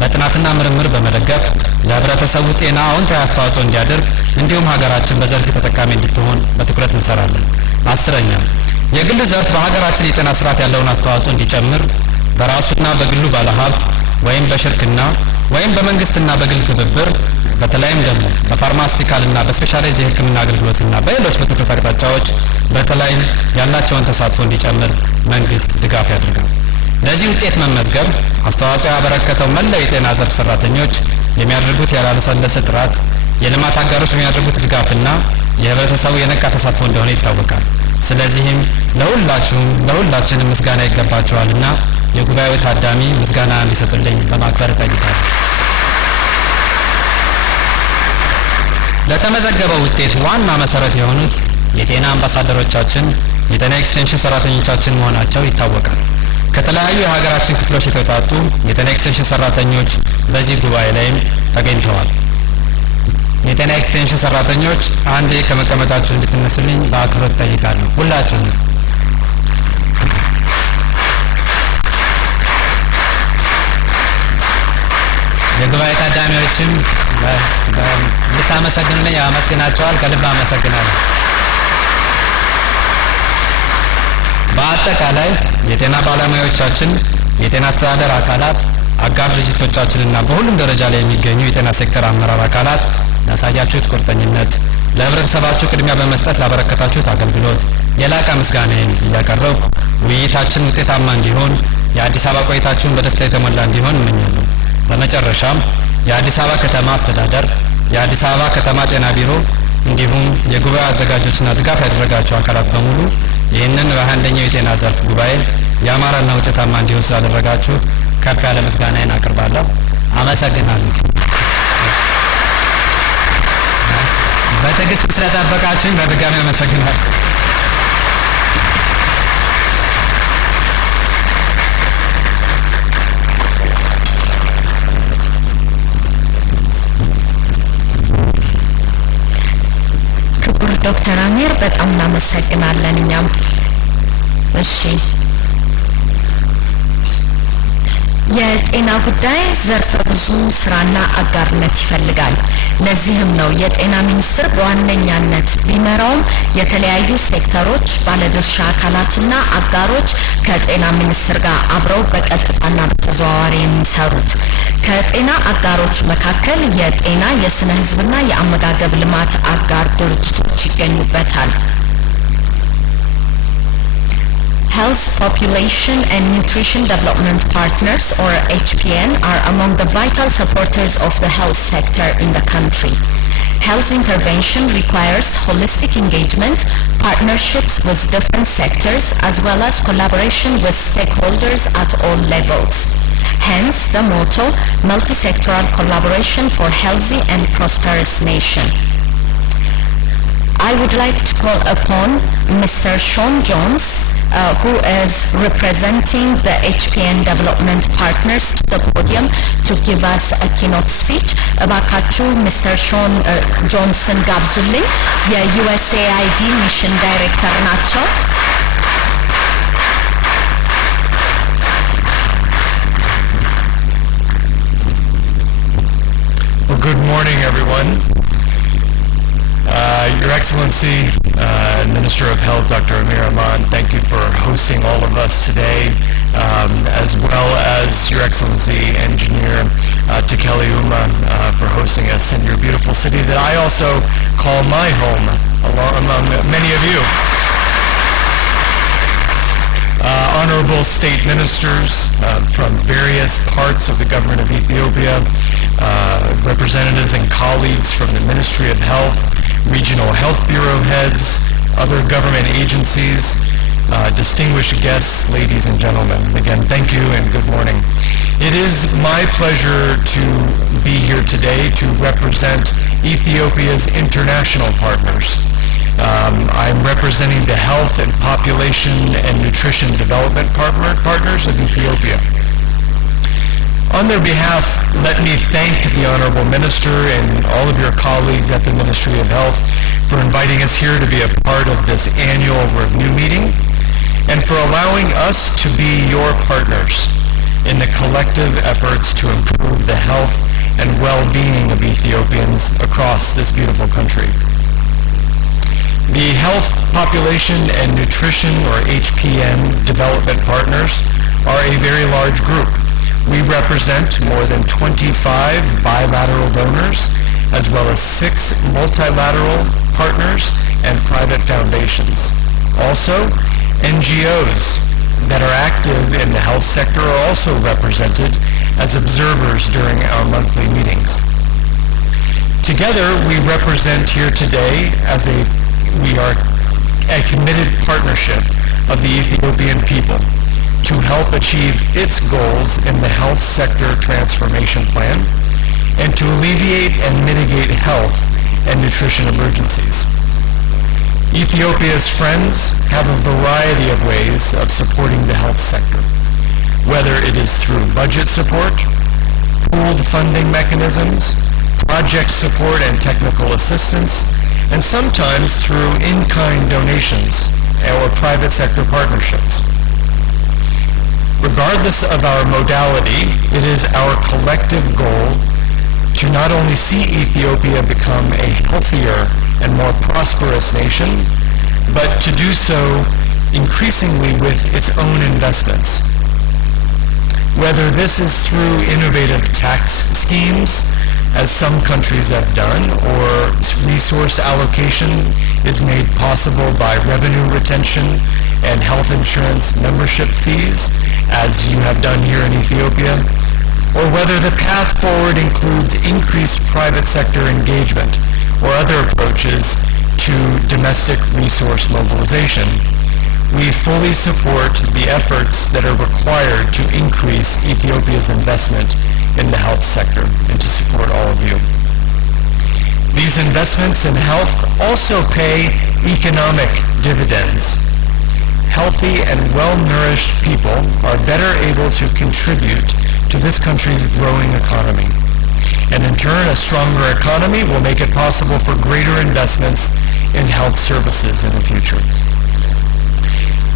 በጥናትና ምርምር በመደገፍ ለህብረተሰቡ ጤና አዎንታዊ አስተዋጽኦ እንዲያደርግ እንዲሁም ሀገራችን በዘርፉ ተጠቃሚ እንድትሆን በትኩረት እንሰራለን። አስረኛ የግሉ ዘርፍ በሀገራችን የጤና ስርዓት ያለውን አስተዋጽኦ እንዲጨምር በራሱና በግሉ ባለሀብት ወይም በሽርክና ወይም በመንግስትና በግል ትብብር በተለይም ደግሞ በፋርማሲቲካልና በስፔሻላይዝድ የህክምና አገልግሎትና በሌሎች በትኩረት አቅጣጫዎች በተለይም ያላቸውን ተሳትፎ እንዲጨምር መንግስት ድጋፍ ያደርጋል። ለዚህ ውጤት መመዝገብ አስተዋጽኦ ያበረከተው መላው የጤና ዘርፍ ሰራተኞች የሚያደርጉት ያላለሰለሰ ጥረት፣ የልማት አጋሮች የሚያደርጉት ድጋፍና የህብረተሰቡ የነቃ ተሳትፎ እንደሆነ ይታወቃል። ስለዚህም ለሁላችንም ምስጋና ይገባቸዋልና የጉባኤው ታዳሚ ምስጋና እንዲሰጡልኝ በማክበር እጠይቃለሁ። ለተመዘገበው ውጤት ዋና መሰረት የሆኑት የጤና አምባሳደሮቻችን የጤና ኤክስቴንሽን ሰራተኞቻችን መሆናቸው ይታወቃል። ከተለያዩ የሀገራችን ክፍሎች የተውጣጡ የጤና ኤክስቴንሽን ሰራተኞች በዚህ ጉባኤ ላይም ተገኝተዋል። የጤና ኤክስቴንሽን ሰራተኞች አንዴ ከመቀመጫችሁ እንድትነሱልኝ በአክብሮት እጠይቃለሁ። ሁላችሁም የጉባኤ ታዳሚዎችም እንድታመሰግኑልኝ አመስግናቸዋል። ከልብ አመሰግናለሁ። በአጠቃላይ የጤና ባለሙያዎቻችን፣ የጤና አስተዳደር አካላት፣ አጋር ድርጅቶቻችንና በሁሉም ደረጃ ላይ የሚገኙ የጤና ሴክተር አመራር አካላት ላሳያችሁት ቁርጠኝነት፣ ለህብረተሰባችሁ ቅድሚያ በመስጠት ላበረከታችሁት አገልግሎት የላቀ ምስጋናዬን እያቀረብኩ ውይይታችን ውጤታማ እንዲሆን የአዲስ አበባ ቆይታችሁን በደስታ የተሞላ እንዲሆን እመኛለሁ። በመጨረሻም የአዲስ አበባ ከተማ አስተዳደር፣ የአዲስ አበባ ከተማ ጤና ቢሮ እንዲሁም የጉባኤ አዘጋጆችና ድጋፍ ያደረጋቸው አካላት በሙሉ ይህንን በ21ኛው የጤና ዘርፍ ጉባኤ ያማረና ውጤታማ እንዲሆን ስላደረጋችሁ ከፍ ያለ ምስጋናዬን አቀርባለሁ። አመሰግናለሁ። በትዕግስት ስለጠበቃችሁኝ በድጋሚ አመሰግናለሁ። ክቡር ዶክተር አሚር በጣም እናመሰግናለን። እኛም እሺ የጤና ጉዳይ ዘርፈ ብዙ ስራና አጋርነት ይፈልጋል። ለዚህም ነው የጤና ሚኒስቴር በዋነኛነት ቢመራውም የተለያዩ ሴክተሮች፣ ባለድርሻ አካላትና አጋሮች ከጤና ሚኒስቴር ጋር አብረው በቀጥታና በተዘዋዋሪ የሚሰሩት። ከጤና አጋሮች መካከል የጤና የስነ ህዝብና የአመጋገብ ልማት አጋር ድርጅቶች ይገኙበታል። Health, Population and Nutrition Development Partners, or HPN, are among the vital supporters of the health sector in the country. Health intervention requires holistic engagement, partnerships with different sectors, as well as collaboration with stakeholders at all levels. Hence, the motto, multi-sectoral collaboration for healthy and prosperous nation. I would like to call upon Mr. Sean Jones, who is representing the HPN Development Partners, to the podium to give us a keynote speech. Abakachu Mr. Sean Johnson Gabzulli, the USAID Mission Director nacho. Good morning, everyone. Your Excellency, Minister of Health, Dr. Amir Aman, thank you for hosting all of us today, as well as Your Excellency, Engineer Tekeli Uma, for hosting us in your beautiful city that I also call my home, among many of you. Honorable state ministers from various parts of the government of Ethiopia, representatives and colleagues from the Ministry of Health, regional health bureau heads, other government agencies, distinguished guests, ladies and gentlemen. Again, thank you and good morning. It is my pleasure to be here today to represent Ethiopia's international partners. I'm representing the Health and Population and Nutrition Development Partners of Ethiopia. On their behalf, let me thank the Honorable Minister and all of your colleagues at the Ministry of Health for inviting us here to be a part of this annual review meeting and for allowing us to be your partners in the collective efforts to improve the health and well-being of Ethiopians across this beautiful country. The Health, Population, and Nutrition, or HPN, Development Partners are a very large group. We represent more than 25 bilateral donors, as well as 6 multilateral partners and private foundations. Also, NGOs that are active in the health sector are also represented as observers during our monthly meetings. Together, we represent here today we are a committed partnership of the Ethiopian people to help achieve its goals in the health sector transformation plan and to alleviate and mitigate health and nutrition emergencies. Ethiopia's friends have a variety of ways of supporting the health sector, whether it is through budget support, pooled funding mechanisms, project support and technical assistance, and sometimes through in-kind donations or private sector partnerships. Regardless of our modality, it is our collective goal to not only see Ethiopia become a healthier and more prosperous nation, but to do so increasingly with its own investments. Whether this is through innovative tax schemes, as some countries have done, or resource allocation is made possible by revenue retention and health insurance membership fees, as you have done here in Ethiopia, or whether the path forward includes increased private sector engagement or other approaches to domestic resource mobilization. We fully support the efforts that are required to increase Ethiopia's investment in the health sector and to support all of you. These investments in health also pay economic dividends. Healthy and well-nourished people are better able to contribute to this country's growing economy. And in turn, a stronger economy will make it possible for greater investments in health services in the future.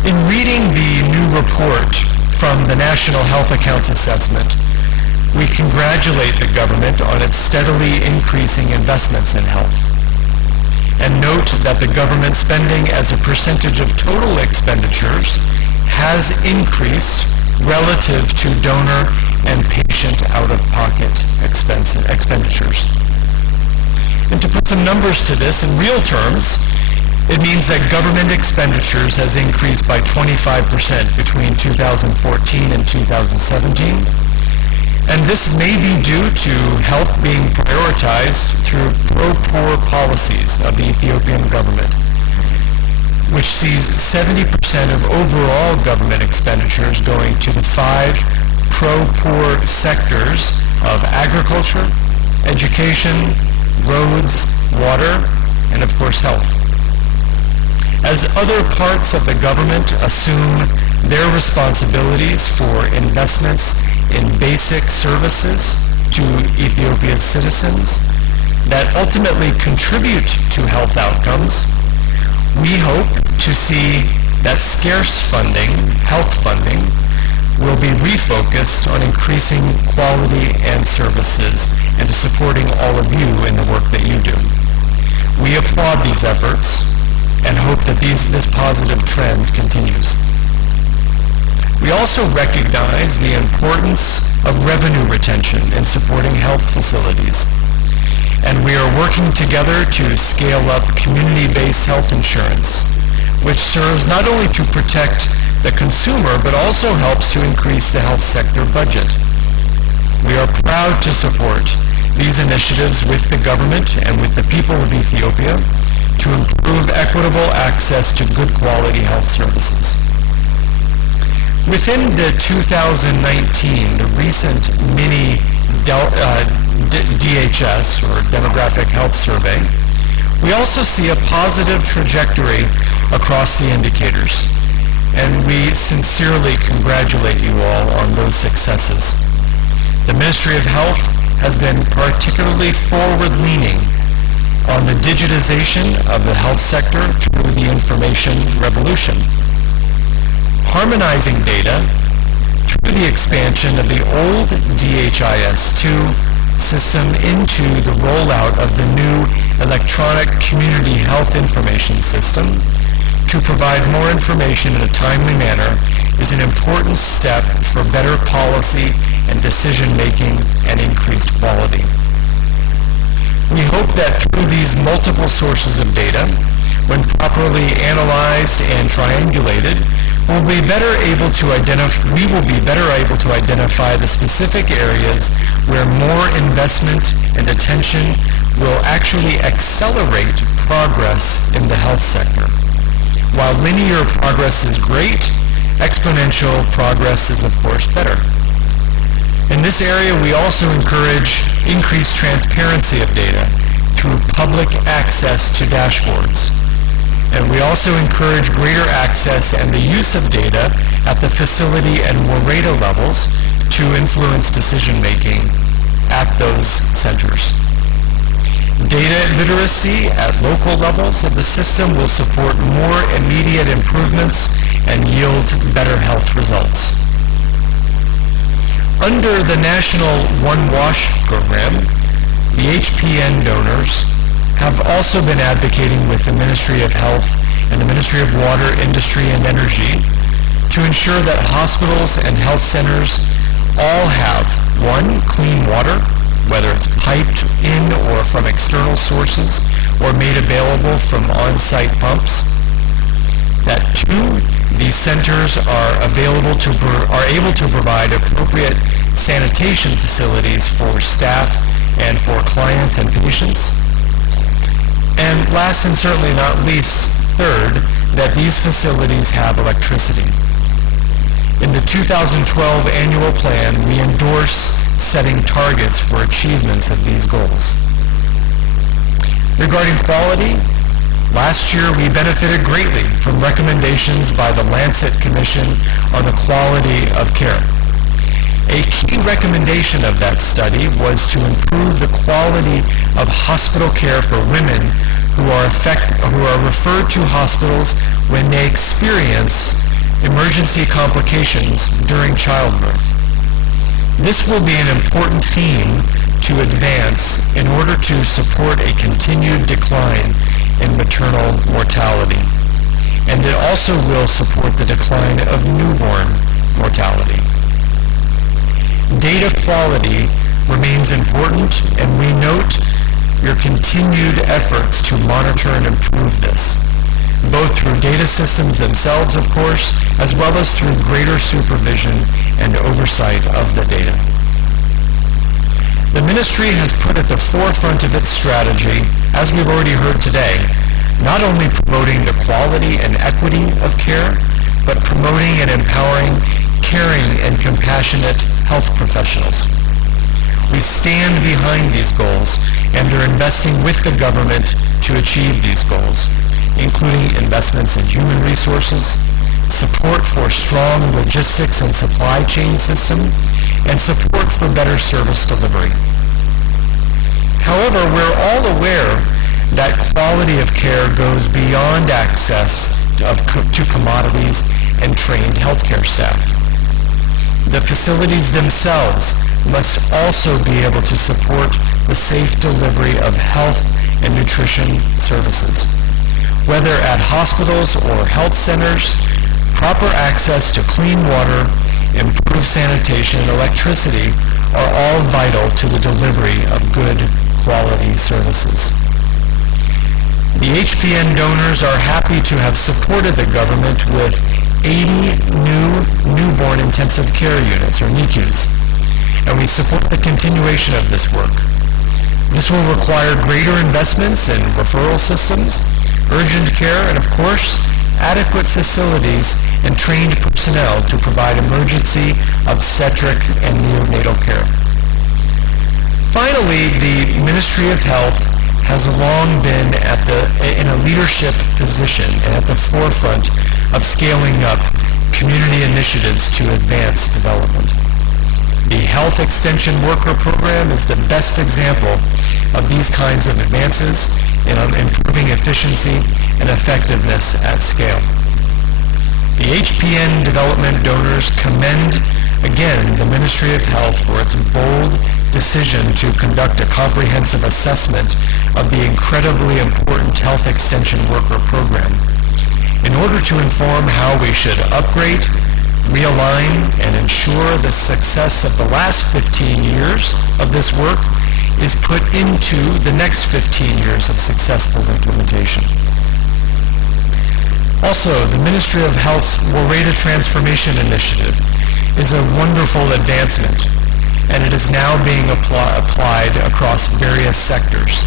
In reading the new report from the National Health Accounts Assessment, we congratulate the government on its steadily increasing investments in health, and note that the government spending as a percentage of total expenditures has increased relative to donor and patient out-of-pocket expenditures. And to put some numbers to this, in real terms, it means that government expenditures has increased by 25% between 2014 and 2017. And this may be due to health being prioritized through pro-poor policies of the Ethiopian government, which sees 70% of overall government expenditures going to the 5 pro-poor sectors of agriculture, education, roads, water, and of course health. As other parts of the government assume their responsibilities for investments in basic services to Ethiopia's citizens that ultimately contribute to health outcomes, we hope to see that scarce funding, health funding, will be refocused on increasing quality and services and to supporting all of you in the work that you do. We applaud these efforts and hope that this positive trend continues. We also recognize the importance of revenue retention in supporting health facilities, and we are working together to scale up community-based health insurance, which serves not only to protect the consumer, but also helps to increase the health sector budget. We are proud to support these initiatives with the government and with the people of Ethiopia to improve equitable access to good quality health services. Within the 2019, the recent mini DHS, or Demographic Health Survey, we also see a positive trajectory across the indicators, and we sincerely congratulate you all on those successes. The Ministry of Health has been particularly forward-leaning on the digitization of the health sector through the information revolution, harmonizing data through the expansion of the old DHIS2 system into the rollout of the new electronic community health information system to provide more information in a timely manner is an important step for better policy and decision-making and increased quality. We hope that through these multiple sources of data, when properly analyzed and triangulated, we will be better able to identify the specific areas where more investment and attention will actually accelerate progress in the health sector. While linear progress is great, exponential progress is of course better. In this area, we also encourage increased transparency of data through public access to dashboards. And we also encourage greater access and the use of data at the facility and WRADA levels to influence decision-making at those centers. Data literacy at local levels of the system will support more immediate improvements and yield better health results. Under the National One Wash program, the HPN donors have also been advocating with the Ministry of Health and the Ministry of Water, Industry and Energy to ensure that hospitals and health centers all have, one, clean water, whether it's piped in or from external sources or made available from on-site pumps. That two, these centers are able to provide appropriate sanitation facilities for staff and for clients and patients. And last and certainly not least, third, that these facilities have electricity. In the 2012 annual plan, we endorse setting targets for achievements of these goals. Regarding quality, last year we benefited greatly from recommendations by the Lancet Commission on the quality of care. A key recommendation of that study was to improve the quality of hospital care for women who are referred to hospitals when they experience emergency complications during childbirth. This will be an important theme to advance in order to support a continued decline in maternal mortality. And it also will support the decline of newborn mortality. Data quality remains important, and we note your continued efforts to monitor and improve this, both through data systems themselves, of course, as well as through greater supervision and oversight of the data. The ministry has put at the forefront of its strategy, as we've already heard today, not only promoting the quality and equity of care, but promoting and empowering caring and compassionate health professionals. We stand behind these goals and are investing with the government to achieve these goals, including investments in human resources, support for strong logistics and supply chain system, and support for better service delivery. However, we're all aware that quality of care goes beyond access to commodities and trained healthcare staff. The facilities themselves must also be able to support the safe delivery of health and nutrition services. Whether at hospitals or health centers, proper access to clean water, improved sanitation, and electricity are all vital to the delivery of good quality services. The HPN donors are happy to have supported the government with 80 new newborn intensive care units, or NICUs, and we support the continuation of this work. This will require greater investments in referral systems, urgent care, and of course, adequate facilities and trained personnel to provide emergency, obstetric, and neonatal care. Finally, the Ministry of Health has long been in a leadership position and at the forefront of scaling up community initiatives to advance development. The Health Extension Worker Program is the best example of these kinds of advances in improving efficiency and effectiveness at scale. The HPN development donors commend again the Ministry of Health for its bold decision to conduct a comprehensive assessment of the incredibly important Health Extension Worker Program in order to inform how we should upgrade, realign, and ensure the success of the last 15 years of this work is put into the next 15 years of successful implementation. Also, the Ministry of Health's Wareda Transformation Initiative is a wonderful advancement, and it is now being applied across various sectors.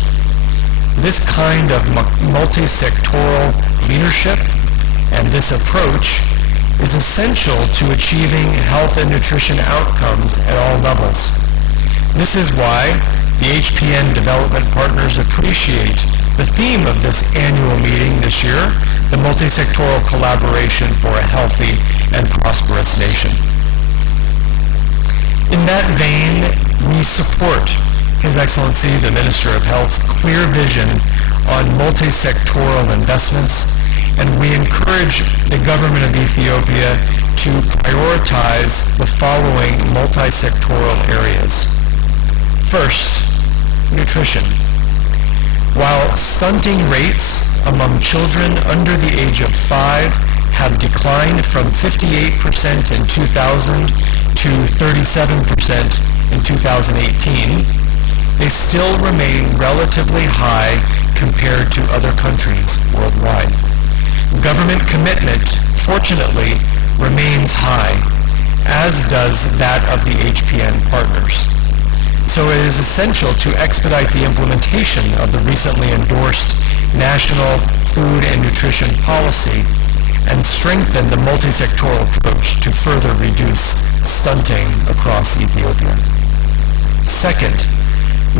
This kind of multi-sectoral leadership and this approach is essential to achieving health and nutrition outcomes at all levels. This is why the HPN development partners appreciate the theme of this annual meeting this year, the multi-sectoral collaboration for a healthy and prosperous nation. In that vein, we support His Excellency the Minister of Health's clear vision on multi-sectoral investments, and we encourage the government of Ethiopia to prioritize the following multi-sectoral areas. First, nutrition. While stunting rates among children under the age of 5 have declined from 58% in 2000 to 37% in 2018, they still remain relatively high compared to other countries worldwide. Government commitment, fortunately, remains high, as does that of the HPN partners. So it is essential to expedite the implementation of the recently endorsed National Food and Nutrition Policy and strengthen the multi-sectoral approach to further reduce stunting across Ethiopia. Second,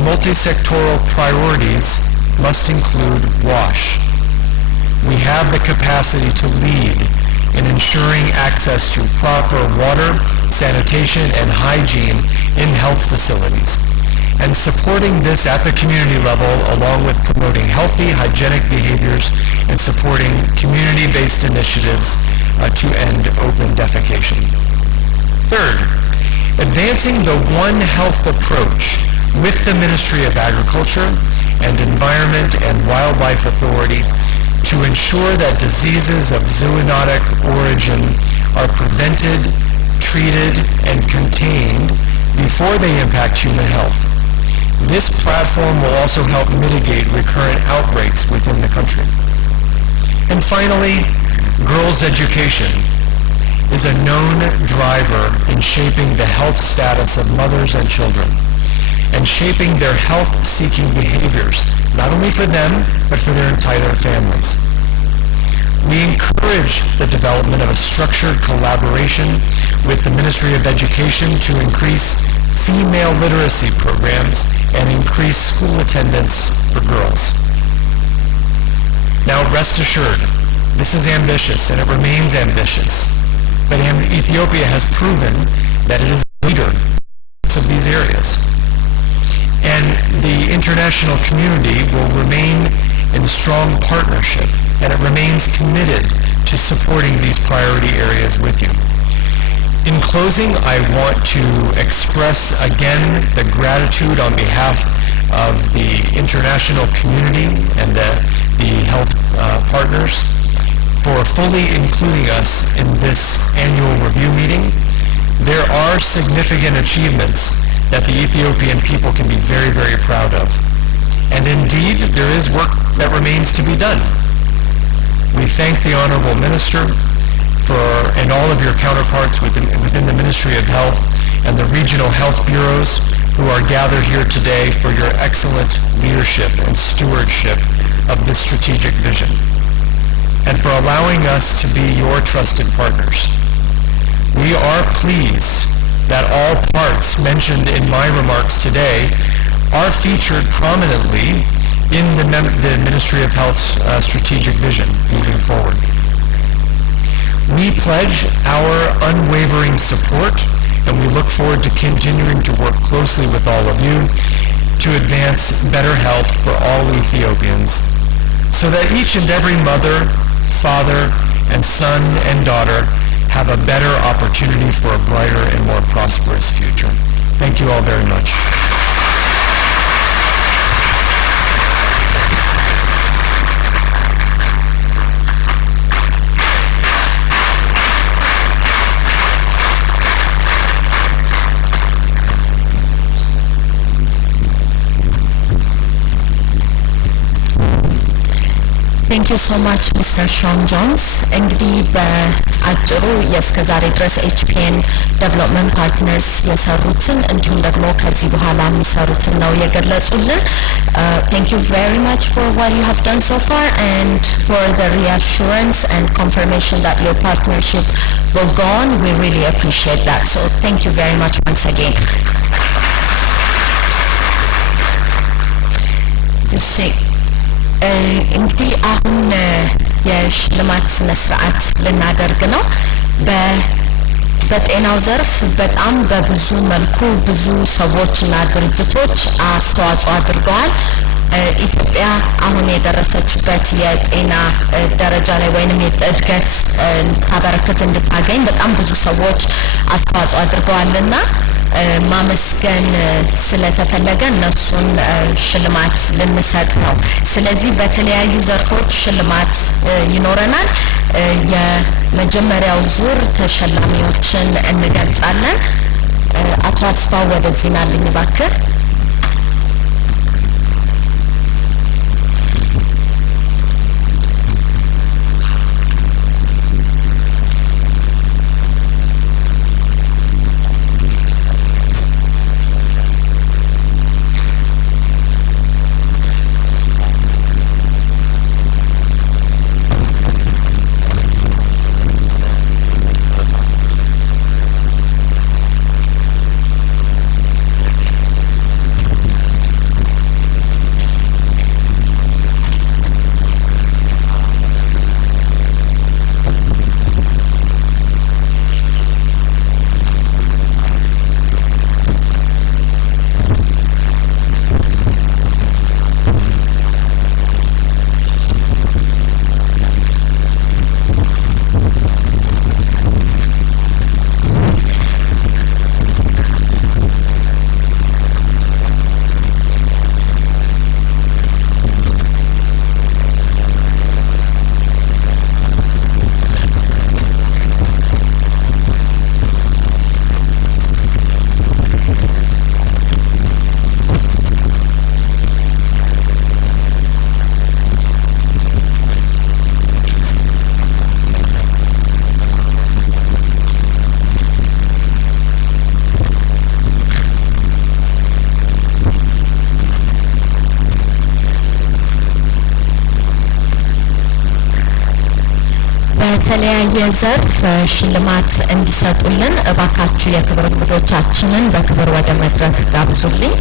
multi-sectoral priorities must include WASH. We have the capacity to lead in ensuring access to proper water, sanitation, and hygiene in health facilities, and supporting this at the community level along with promoting healthy, hygienic behaviors and supporting community-based initiatives to end open defecation. Third, advancing the One Health approach with the Ministry of Agriculture and Environment and Wildlife Authority to ensure that diseases of zoonotic origin are prevented, treated, and contained before they impact human health. This platform will also help mitigate recurrent outbreaks within the country. And finally, girls' education is a known driver in shaping the health status of mothers and children and shaping their health-seeking behaviors, not only for them, but for their entire families. We encourage the development of a structured collaboration with the Ministry of Education to increase female literacy programs and increase school attendance for girls. Now, rest assured, this is ambitious and it remains ambitious, but Ethiopia has proven that it is a leader of these areas. And the international community will remain in strong partnership, and it remains committed to supporting these priority areas with you. In closing, I want to express again the gratitude on behalf of the international community and the health partners for fully including us in this annual review meeting. There are significant achievements that the Ethiopian people can be very, very proud of. And indeed, there is work that remains to be done. We thank the Honorable Minister and all of your counterparts within the Ministry of Health and the regional health bureaus who are gathered here today for your excellent leadership and stewardship of this strategic vision, and for allowing us to be your trusted partners. We are pleased that all parts mentioned in my remarks today are featured prominently in the Ministry of Health's strategic vision moving forward. We pledge our unwavering support, and we look forward to continuing to work closely with all of you to advance better health for all Ethiopians, so that each and every mother, father, and son and daughter have a better opportunity for a brighter and more prosperous future. Thank you all very much. Thank you so much, Mr. Sean Jones. እንግዲህ በአጭሩ የእስከዛሬ ድረስ HPN Development Partners የሰሩትን እንዲሁም ደግሞ ከዚህ በኋላ የሚሰሩትን ነው የገለጹልን። Thank you very much for what you have done so far and for the reassurance and confirmation that your partnership will go on. We really appreciate that. So thank you very much once again. እንግዲህ አሁን የሽልማት ስነ ስርዓት ልናደርግ ነው። በጤናው ዘርፍ በጣም በብዙ መልኩ ብዙ ሰዎችና ድርጅቶች አስተዋጽኦ አድርገዋል። ኢትዮጵያ አሁን የደረሰችበት የጤና ደረጃ ላይ ወይንም የእድገት ታበረከት እንድታገኝ በጣም ብዙ ሰዎች አስተዋጽኦ አድርገዋልና ማመስገን ስለተፈለገ እነሱን ሽልማት ልንሰጥ ነው። ስለዚህ በተለያዩ ዘርፎች ሽልማት ይኖረናል። የመጀመሪያው ዙር ተሸላሚዎችን እንገልጻለን። አቶ አስፋው ወደዚህ ናልኝ እባክህ። በተለያየ ዘርፍ ሽልማት እንዲሰጡልን እባካችሁ የክብር እንግዶቻችንን በክብር ወደ መድረክ ጋብዙልኝ።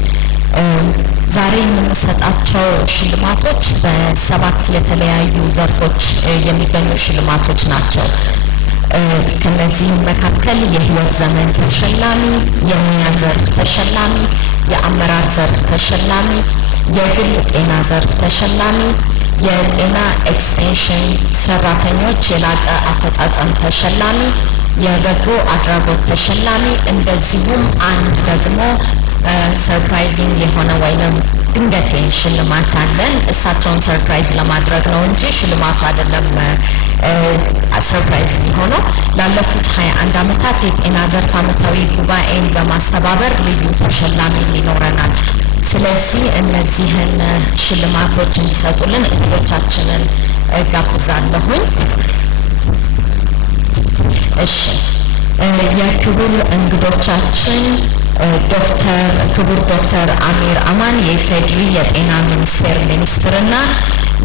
ዛሬ የምንሰጣቸው ሽልማቶች በሰባት የተለያዩ ዘርፎች የሚገኙ ሽልማቶች ናቸው። ከነዚህም መካከል የህይወት ዘመን ተሸላሚ፣ የሙያ ዘርፍ ተሸላሚ፣ የአመራር ዘርፍ ተሸላሚ፣ የግል ጤና ዘርፍ ተሸላሚ፣ የጤና ኤክስቴንሽን ሰራተኞች የላቀ አፈጻጸም ተሸላሚ፣ የበጎ አድራጎት ተሸላሚ እንደዚሁም አንድ ደግሞ ሰርፕራይዚንግ የሆነ ወይንም ድንገቴ ሽልማት አለን። እሳቸውን ሰርፕራይዝ ለማድረግ ነው እንጂ ሽልማቱ አይደለም ሰርፕራይዝ የሚሆነው። ላለፉት 21 ዓመታት የጤና ዘርፍ ዓመታዊ ጉባኤን በማስተባበር ልዩ ተሸላሚ ይኖረናል። ስለዚህ እነዚህን ሽልማቶች እንዲሰጡልን እንግዶቻችንን ጋብዛለሁኝ። እሺ የክቡር እንግዶቻችን ክቡር ዶክተር አሚር አማን የኢፌዴሪ የጤና ሚኒስቴር ሚኒስትርና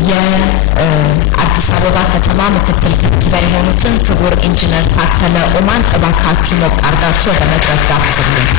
የአዲስ አበባ ከተማ ምክትል ከንቲባ የሆኑትን ክቡር ኢንጂነር ታከለ ኡማን እባካችሁ ሞቅ አድርጋችሁ ወደ መድረክ ጋብዙልኝ።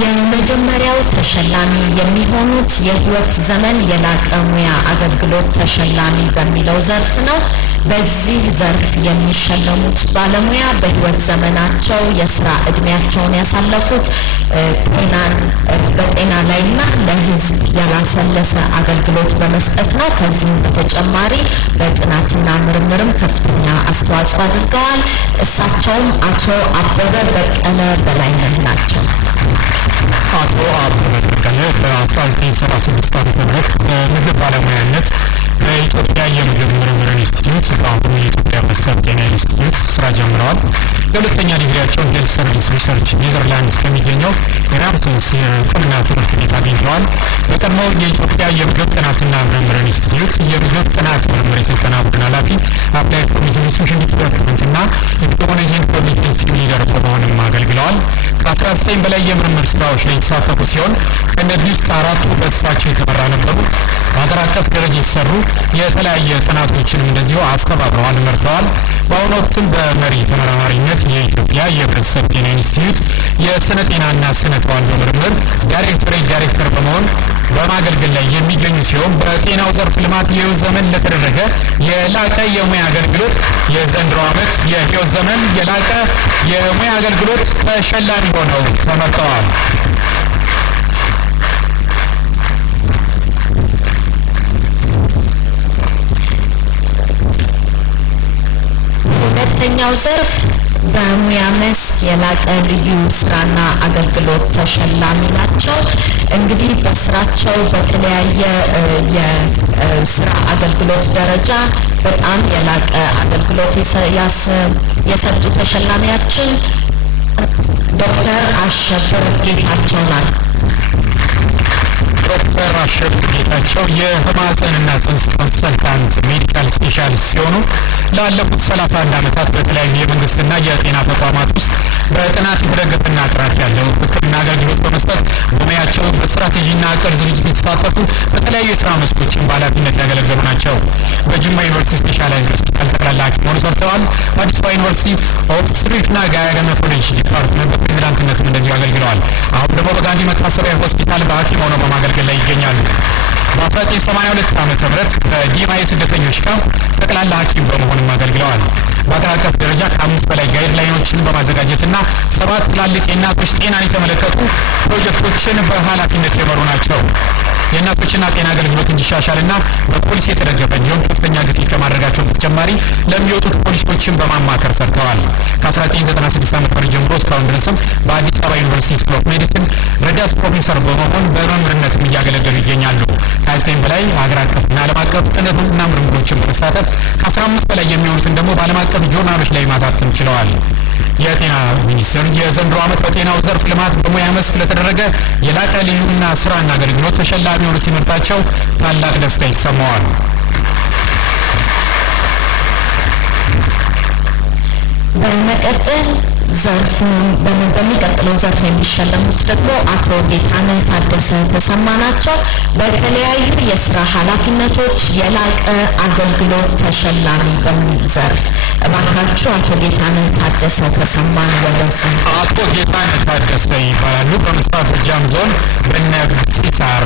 የመጀመሪያው ተሸላሚ የሚሆኑት የህይወት ዘመን የላቀ ሙያ አገልግሎት ተሸላሚ በሚለው ዘርፍ ነው። በዚህ ዘርፍ የሚሸለሙት ባለሙያ በህይወት ዘመናቸው የስራ እድሜያቸውን ያሳለፉት በጤና ላይና ለህዝብ ያላሰለሰ አገልግሎት በመስጠት ነው። ከዚህም በተጨማሪ በጥናትና ምርምርም ከፍተኛ አስተዋጽኦ አድርገዋል። እሳቸውም አቶ አበበ በቀለ በላይነህ ናቸው። አቶ አበበ በቀለ በ1976 ዓ.ም በምግብ ባለሙያነት በኢትዮጵያ የምግብ ምርምር ኢንስቲትዩት በአሁኑ የኢትዮጵያ ህብረተሰብ ጤና ኢንስቲትዩት ስራ ጀምረዋል። የሁለተኛ ዲግሪያቸውን ሄልት ሰርቪስ ሪሰርች ኔዘርላንድስ ከሚገኘው የራምሰንስ የሕክምና ትምህርት ቤት አግኝተዋል። በቀድሞው የኢትዮጵያ የምግብ ጥናትና ምርምር ኢንስቲትዩት የምግብ ጥናት ምርምር የስልጠና ቡድን ኃላፊ አፕላይድ ፎርሙላ ኒውትሪሽን ዲፓርትመንትና የኢኮኖሚክ ኮሚኒቲ ሊደር በመሆንም አገልግለዋል። ከ19 በላይ የምርምር ስራዎች ላይ የተሳተፉ ሲሆን ከእነዚህ ውስጥ 4ቱ በእሳቸው የተመራ ነበሩ። በሀገር አቀፍ ደረጃ የተሰሩ የተለያየ ጥናቶችን እንደዚሁ አስተባብረዋል፣ መርተዋል። በአሁኑ ወቅትም በመሪ ተመራማሪነት የኢትዮጵያ የህብረተሰብ ጤና ኢንስቲትዩት የስነ ጤናና ስነ ተዋልዶ ምርምር ዳይሬክቶሬት ዳይሬክተር በመሆን በማገልገል ላይ የሚገኙ ሲሆን በጤናው ዘርፍ ልማት የህይወት ዘመን ለተደረገ የላቀ የሙያ አገልግሎት የዘንድሮ ዓመት የህይወት ዘመን የላቀ የሙያ አገልግሎት ተሸላሚ ሆነው ተመርጠዋል። ሁለተኛው ዘርፍ በሙያ መስክ የላቀ ልዩ ስራና አገልግሎት ተሸላሚ ናቸው። እንግዲህ በስራቸው በተለያየ የስራ አገልግሎት ደረጃ በጣም የላቀ አገልግሎት የሰጡ ተሸላሚያችን ዶክተር አሸብር ጌታቸው ናቸው። ዶክተር አሸብር ጌታቸው የህማፀንና ጽንስ ኮንሰልታንት ሜዲካል ስፔሻሊስት ሲሆኑ ላለፉት 31 ዓመታት በተለያዩ የመንግስትና የጤና ተቋማት ውስጥ በጥናት የተደገፈና ጥራት ያለው ሕክምና አገልግሎት በመስጠት በሙያቸው በስትራቴጂና እቅድ ዝግጅት የተሳተፉ በተለያዩ የስራ መስኮችን በኃላፊነት ያገለገሉ ናቸው። በጅማ ዩኒቨርሲቲ ስፔሻላይዝድ ሆስፒታል ጠቅላላ ሐኪም ሆነው ሰርተዋል። በአዲስ አበባ ዩኒቨርሲቲ ኦብስትሪክና ጋይነኮሎጂ ዲፓርትመንት በፕሬዝዳንትነትም እንደዚሁ አገልግለዋል። አሁን ደግሞ በጋንዲ መታሰቢያ ሆስፒታል በሐኪም ሆነው በማገልገል ላይ ይገኛሉ። በ1982 ዓ.ም በዲማ የስደተኞች ካምፕ ጠቅላላ ሐኪም በመሆንም አገልግለዋል። በአገር አቀፍ ደረጃ ከ5 በላይ ጋይድላይኖችን በማዘጋጀትና 7 ትላልቅ የእናቶች ጤናን የተመለከቱ ፕሮጀክቶችን በኃላፊነት የመሩ ናቸው። የእናቶችና ጤና አገልግሎት እንዲሻሻልና በፖሊሲ የተደገፈ እንዲሆን ከፍተኛ ግፊት ከማድረጋቸው በተጨማሪ ለሚወጡት ፖሊሲዎችን በማማከር ሰርተዋል። ከ1996 ዓ.ም ጀምሮ እስካሁን ድረስም በአዲስ አበባ ዩኒቨርሲቲ ስኩል ኦፍ ሜዲሲን ረዳት ፕሮፌሰር በመሆን በመምህርነትም እያገለገሉ ይገኛሉ። ከ29 በላይ ሀገር አቀፍና ዓለም አቀፍ ጥናትና ምርምሮችን በመሳተፍ ከ15 በላይ የሚሆኑትን ደግሞ በዓለም አቀፍ ጆርናሎች ላይ ማሳተም ችለዋል። የጤና ሚኒስቴር የዘንድሮ ዓመት በጤናው ዘርፍ ልማት በሙያ መስክ ለተደረገ የላቀ ልዩና ስራና አገልግሎት ተሸላሚ ሆኖ ሲመርጣቸው ታላቅ ደስታ ይሰማዋል። በመቀጠል በሚቀጥለው ዘርፍ የሚሸለሙት ደግሞ አቶ ጌታነህ ታደሰ ተሰማ ናቸው። በተለያዩ የስራ ኃላፊነቶች የላቀ አገልግሎት ተሸላሚ በሚል ዘርፍ እባካችሁ አቶ ጌታነህ ታደሰ ተሰማን ወደዚህ። አቶ ጌታነህ ታደሰ ይባላሉ። በምስራቅ ጎጃም ዞን በነብሲሳር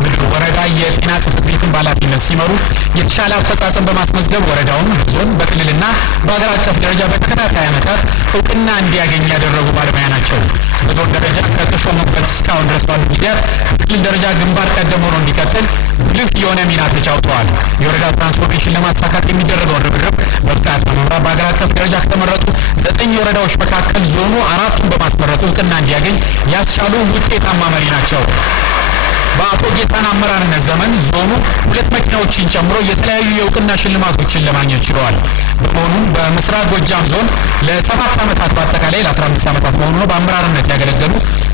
ምድር ወረዳ የጤና ጽሕፈት ቤትን በኃላፊነት ሲመሩ የተሻለ አፈጻጸም በማስመዝገብ ወረዳውን ዞን በክልልና በሀገር አቀፍ ደረጃ በተከታታይ ዓመታት እውቅና እንዲያገኝ ያደረጉ ባለሙያ ናቸው። በዞን ደረጃ ከተሾሙበት እስካሁን ድረስ ባሉ ጊዜያት በክልል ደረጃ ግንባር ቀደም ሆኖ እንዲቀጥል ጉልህ የሆነ ሚና ተጫውተዋል። የወረዳ ትራንስፎርሜሽን ለማሳካት የሚደረገው ርብርብ በብቃት በመምራት በሀገር አቀፍ ደረጃ ከተመረጡ 9 ወረዳዎች መካከል ዞኑ 4ቱን በማስመረጥ እውቅና እንዲያገኝ ያስቻሉ ውጤታማ መሪ ናቸው። በአቶ ጌታን አመራርነት ዘመን ዞኑ 2 መኪናዎችን ጨምሮ የተለያዩ የእውቅና ሽልማቶችን ለማግኘት ችለዋል። በመሆኑም በምስራቅ ጎጃም ዞን ለ7 ዓመታት በአጠቃላይ ለ15 ዓመታት መሆኑ ነው በአመራርነት ያገለገሉ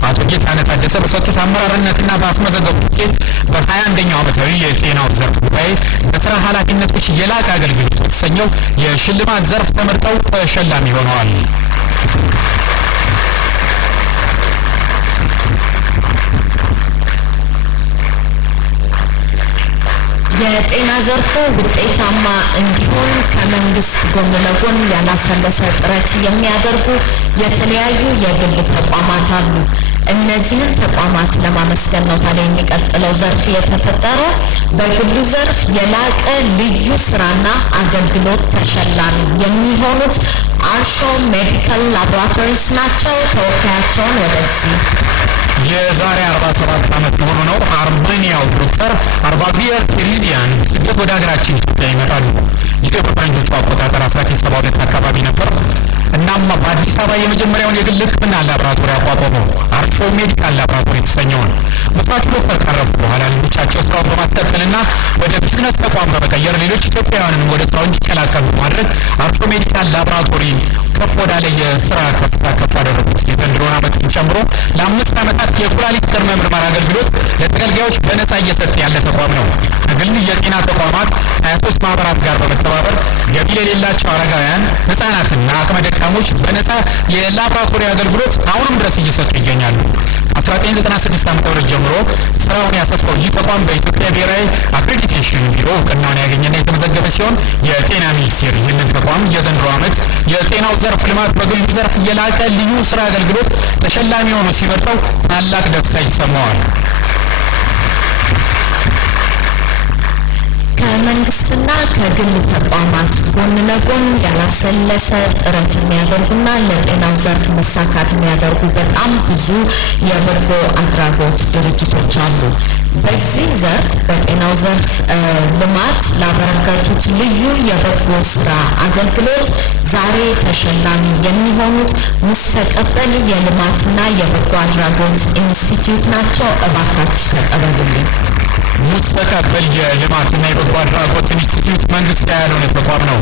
አቶ ጌታነህ ታደሰ በሰጡት አመራርነትና ባስመዘገቡት ውጤት በ21ኛው ዓመታዊ የጤናው ዘርፍ ጉባኤ በስራ ኃላፊነቶች የላቀ አገልግሎት የተሰኘው የሽልማት ዘርፍ ተመርጠው ተሸላሚ ሆነዋል። የጤና ዘርፉ ውጤታማ እንዲሆን ከመንግስት ጎን ለጎን ያላሰለሰ ጥረት የሚያደርጉ የተለያዩ የግል ተቋማት አሉ። እነዚህን ተቋማት ለማመስገን ነው ታዲያ የሚቀጥለው ዘርፍ የተፈጠረው። በግሉ ዘርፍ የላቀ ልዩ ስራና አገልግሎት ተሸላሚ የሚሆኑት አርሾ ሜዲካል ላቦራቶሪስ ናቸው። ተወካያቸውን ወደዚህ የዛሬ 47 ዓመት መሆኑ ነው አርሜኒያው ዶክተር አርባቪየር ቴሪዚያን ስደት ወደ ሀገራችን ኢትዮጵያ ይመጣሉ። ይህ በፈረንጆቹ አቆጣጠር 1972 አካባቢ ነበር። እናም በአዲስ አበባ የመጀመሪያውን የግል ሕክምና ላቦራቶሪ አቋቋመው አርሾ ሜዲካል ላቦራቶሪ የተሰኘውን። መስራቹ ዶክተር ካረፉ በኋላ ልጆቻቸው ስራውን በማስቀጠልና ወደ ቢዝነስ ተቋም በመቀየር ሌሎች ኢትዮጵያውያንም ወደ ስራው እንዲቀላቀሉ በማድረግ አርሾ ሜዲካል ላቦራቶሪ ከፍ ወዳለ የስራ ከፍታ ከፍ አደረጉት። የዘንድሮውን ዓመትን ጨምሮ ለ5 ዓመታት የኩላሊት ቅድመ ምርመራ አገልግሎት ለተገልጋዮች በነጻ እየሰጠ ያለ ተቋም ነው። ከግል የጤና ተቋማት 23 ማህበራት ጋር በመተባበር ገቢ የሌላቸው አረጋውያን፣ ህጻናትና አቅመ ደካሞች በነጻ የላቦራቶሪ አገልግሎት አሁንም ድረስ እየሰጡ ይገኛሉ። ከ1996 ዓ.ም ጀምሮ ስራውን ያሰፋው ይህ ተቋም በኢትዮጵያ ብሔራዊ አክሬዲቴሽን ቢሮ እውቅናውን ያገኘና የተመዘገበ ሲሆን የጤና ሚኒስቴር ይህንን ተቋም የዘንድሮ ዓመት የጤናው ዘርፍ ልማት በግሉ ዘርፍ የላቀ ልዩ ስራ አገልግሎት ተሸላሚ ሆኖ ሲመርጠው ታላቅ ደስታ ይሰማዋል። ከመንግስትና ከግል ተቋማት ጎን ለጎን ያላሰለሰ ጥረት የሚያደርጉና ለጤናው ዘርፍ መሳካት የሚያደርጉ በጣም ብዙ የበጎ አድራጎት ድርጅቶች አሉ። በዚህ ዘርፍ በጤናው ዘርፍ ልማት ላበረከቱት ልዩ የበጎ ስራ አገልግሎት ዛሬ ተሸላሚ የሚሆኑት ሙስተቀበል የልማትና የበጎ አድራጎት ኢንስቲትዩት ናቸው። እባካችሁ ተቀበሉልኝ። ሙስተቀበል የልማትና የበጎ አድራጎት ኢንስቲትዩት መንግስት ያልሆነ ተቋም ነው።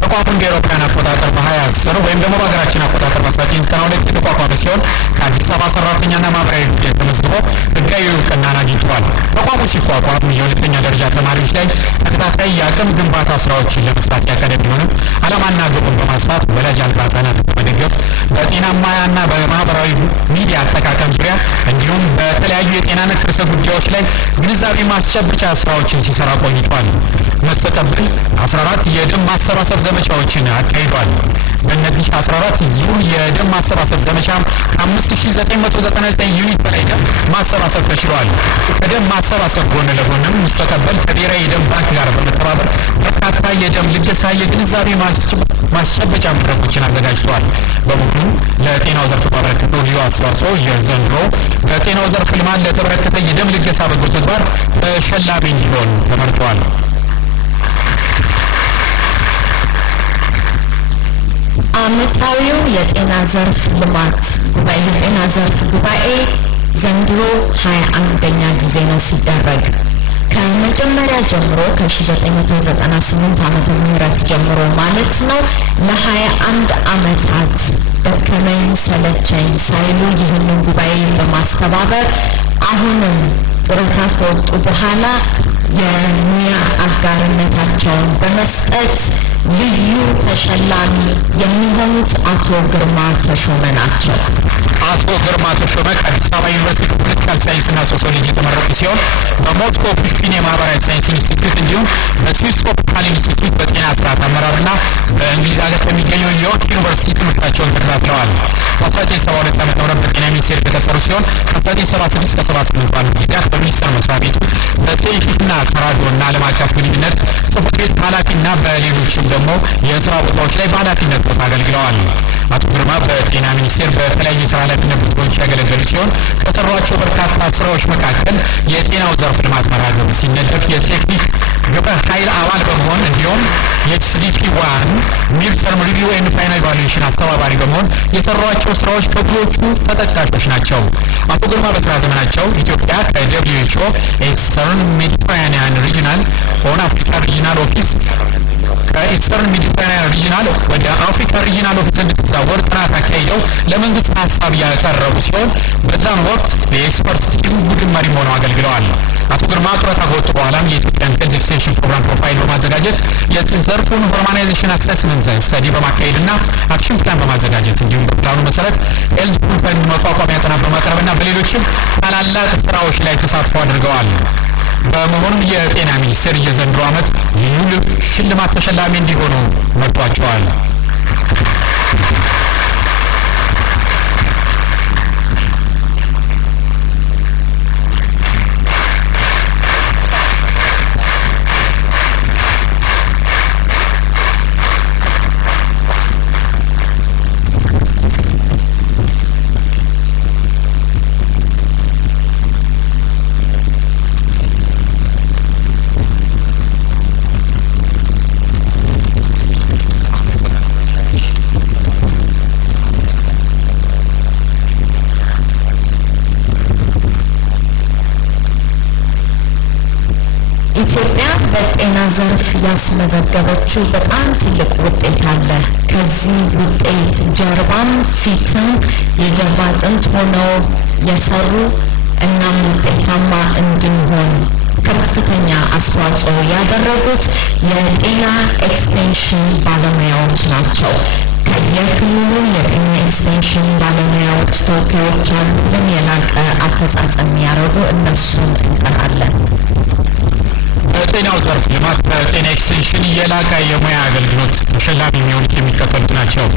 ተቋሙ እንደ አውሮፓውያን አቆጣጠር በ2010 ወይም ደግሞ በሀገራችን አቆጣጠር በ1992 የተቋቋመ ሲሆን ከአዲስ አበባ ሰራተኛና ማህበራዊ ጉዳይ ተመዝግቦ ህጋዊ እውቅናን አግኝቷል። ተቋሙ ሲቋቋም የሁለተኛ ደረጃ ተማሪዎች ላይ ተከታታይ የአቅም ግንባታ ስራዎችን ለመስራት ያቀደ ቢሆንም ዓላማና ግቡን በማስፋት ወላጅ አልባ ህጻናትን በመደገፍ በጤናማና በማህበራዊ ሚዲያ አጠቃቀም ዙሪያ እንዲሁም በተለያዩ የጤና ነክ ርዕሰ ጉዳዮች ላይ ግንዛቤ ማስጨበጫ ስራዎችን ሲሰራ ቆይቷል። ሙስተቀበል 14 የደም ማሰባሰብ ዘመቻዎችን አካሂዷል። በእነዚህ 14 ዙር የደም ማሰባሰብ ዘመቻ ከ5999 ዩኒት በላይ ደም ማሰባሰብ ተችሏል። ከደም ማሰባሰብ ጎን ለጎንም ሙስተቀበል ከብሔራዊ የደም ባንክ ጋር በመተባበር በርካታ የደም ልገሳ የግንዛቤ ማስጨበጫ መድረኮችን አዘጋጅቷል። በመሆኑም ለጤናው ዘርፍ ባበረከተው ልዩ አስተዋጽኦ የዘንድሮ በጤናው ዘርፍ ልማት ለተበረከተ የደም ልገሳ በጎ ተግባር ተሸላሚ እንዲሆን ተመርጧል። ዓመታዊው የጤና ዘርፍ ልማት ጉባኤ የጤና ዘርፍ ጉባኤ ዘንድሮ 21ኛ ጊዜ ነው ሲደረግ። ከመጀመሪያ ጀምሮ ከ1998 ዓመተ ምህረት ጀምሮ ማለት ነው ለ21 ዓመታት ደከመኝ ሰለቸኝ ሳይሉ ይህንን ጉባኤ በማስተባበር አሁንም ጡረታ ከወጡ በኋላ የሙያ አጋርነታቸውን በመስጠት ልዩ ተሸላሚ የሚሆኑት አቶ ግርማ ተሾመ ናቸው። አቶ ግርማ ተሾመ ከአዲስ አበባ ዩኒቨርሲቲ ፖለቲካል ሳይንስና ሶሲዮሎጂ የተመረቁ ሲሆን በሞስኮ ፑሽኪን የማህበራዊ ሳይንስ ኢንስቲትዩት እንዲሁም በስዊስ ትሮፒካል ኢንስቲትዩት በጤና ስርዓት አመራርና በእንግሊዝ ሀገር ከሚገኘው ዮርክ ዩኒቨርሲቲ ትምህርታቸውን ተከታትለዋል። በ1972 ዓ.ም በጤና ሚኒስቴር የተቀጠሩ ሲሆን ከ1976 እስከ 78 ባሉት ጊዜያት በሚኒስቴር መስሪያ ቤቱ በቴክኒክና ተራድኦና ዓለም አቀፍ ግንኙነት ጽሕፈት ቤት ኃላፊና በሌሎችም ደግሞ የስራ ቦታዎች ላይ በኃላፊነት ቦታ አገልግለዋል። አቶ ግርማ በጤና ሚኒስቴር በተለያዩ ስራ ኃላፊነት ቦታዎች ያገለገሉ ሲሆን ከሰሯቸው በርካታ ስራዎች መካከል የጤናው ዘርፍ ልማት መርሃ ግብር ሲነደፍ የቴክኒክ ግብረ ኃይል አባል በመሆን እንዲሁም የኤችሲዲፒ ዋን ሚድተርም ሪቪው ኤንድ ፋይናል ኢቫሉዌሽን አስተባባሪ በመሆን የሰሯቸው ስራዎች ከብዙዎቹ ተጠቃሾች ናቸው። አቶ ግርማ በስራ ዘመናቸው ኢትዮጵያ ከደብሊውኤችኦ ኢስተርን ሜዲትራኒያን ሪጂናል ኦን አፍሪካ ሪጂናል ኦፊስ ከኢስተርን ሜዲትራኒያን ሪጂናል ወደ አፍሪካ ሪጂናል ኦፊስ እንድትዛወር ጥናት አካሂደው ለመንግስት ሀሳብ ያቀረቡ ሲሆን በዛን ወቅት የኤክስፐርት ቲም ቡድን መሪ ሆነው አገልግለዋል። አቶ ግርማ ጡረታ ከወጡ በኋላም የኢትዮጵያን ሄልዝ ኤክስቴንሽን ፕሮግራም ፕሮፋይል በማዘጋጀት የዘርፉን ሆርሞናይዜሽን አሰስመንት ስተዲ በማካሄድና አክሽን ፕላን በማዘጋጀት እንዲሁም በፕላኑ መሰረት ሄልዝ ፕሮፋይል መቋቋሚያ ጥናት በማቅረብና በሌሎችም ታላላቅ ስራዎች ላይ ተሳትፎ አድርገዋል። በመሆኑም የጤና ሚኒስቴር የዘንድሮ ዓመት ልዩ ሽልማት ተሸላሚ እንዲሆኑ መርጧቸዋል። ኢትዮጵያ በጤና ዘርፍ ያስመዘገበችው በጣም ትልቅ ውጤት አለ። ከዚህ ውጤት ጀርባም ፊትም የጀርባ አጥንት ሆነው የሰሩ እናም ውጤታማ እንድንሆን ከፍተኛ አስተዋጽኦ ያደረጉት የጤና ኤክስቴንሽን ባለሙያዎች ናቸው። ከየክልሉ የጤና ኤክስቴንሽን ባለሙያዎች ተወካዮች አሉን። የላቀ አፈጻጸም ያደረጉ እነሱን እንጠራለን። በጤናው ዘርፍ ልማት በጤና ኤክስቴንሽን የላቀ የሙያ አገልግሎት ተሸላሚ የሚሆኑት የሚከተሉት ናቸው።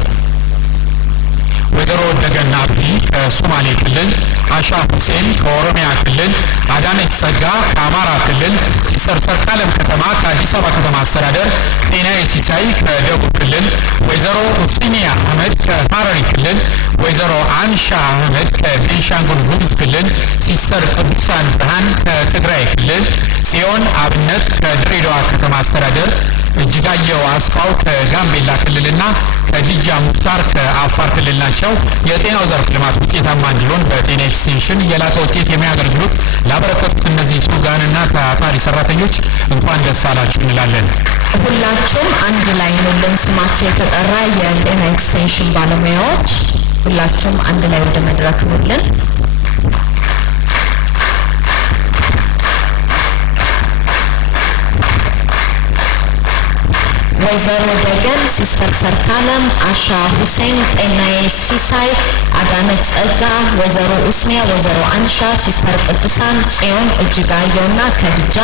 ወይዘሮ ደገና አብዲ ከሶማሌ ክልል፣ አሻ ሁሴን ከኦሮሚያ ክልል፣ አዳነች ጸጋ ከአማራ ክልል፣ ሲስተር ሰርካለም ከተማ ከአዲስ አበባ ከተማ አስተዳደር፣ ጤናዬ ሲሳይ ከደቡብ ክልል፣ ወይዘሮ ሁሴኒያ አህመድ ከሐረሪ ክልል፣ ወይዘሮ አንሻ አህመድ ከቤንሻንጉል ጉሙዝ ክልል፣ ሲስተር ቅዱሳን ብርሃን ከትግራይ ክልል፣ ጽዮን አብነት ከድሬዳዋ ከተማ አስተዳደር፣ እጅጋየው አስፋው ከጋምቤላ ክልልና ከዲጃ ሙክታር ከአፋር ክልል ናቸው። የጤናው ዘርፍ ልማት ውጤታማ እንዲሆን በጤና ኤክስቴንሽን የላቀ ውጤት የሚያገለግሉት ላበረከቱት እነዚህ ትጉሃንና ታታሪ ሰራተኞች እንኳን ደስ አላችሁ እንላለን። ሁላችሁም አንድ ላይ ኑልን። ስማችሁ የተጠራ የጤና ኤክስቴንሽን ባለሙያዎች ሁላችሁም አንድ ላይ ወደ መድረክ ኑልን። ወይዘሮ ደገን፣ ሲስተር ሰርካለም፣ አሻ ሁሴን፣ ጤናዬ ሲሳይ፣ አዳነች ጸጋ፣ ወይዘሮ ኡስኒያ፣ ወይዘሮ አንሻ፣ ሲስተር ቅዱሳን፣ ጽዮን እጅጋየውና ከድጃ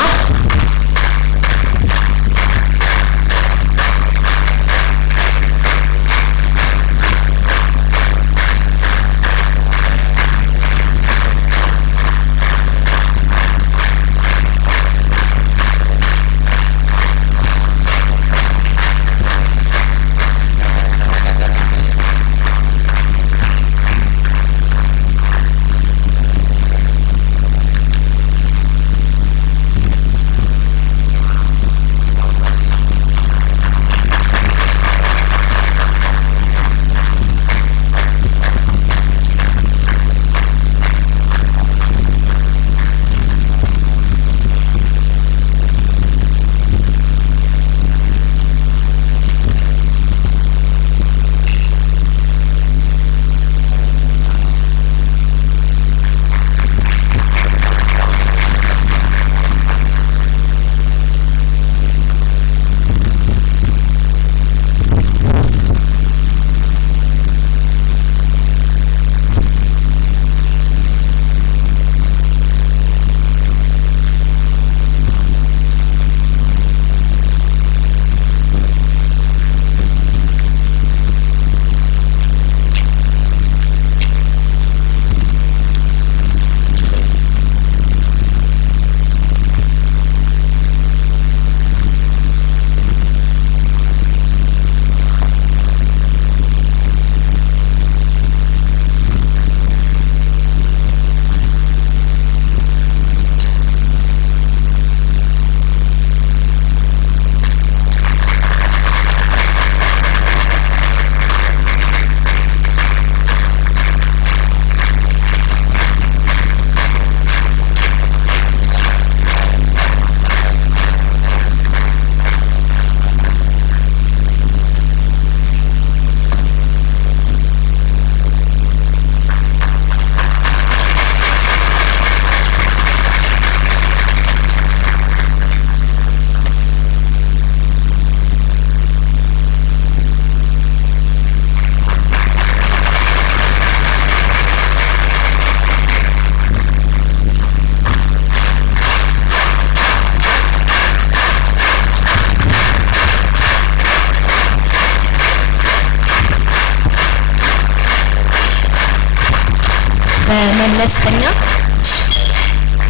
በመለስተኛ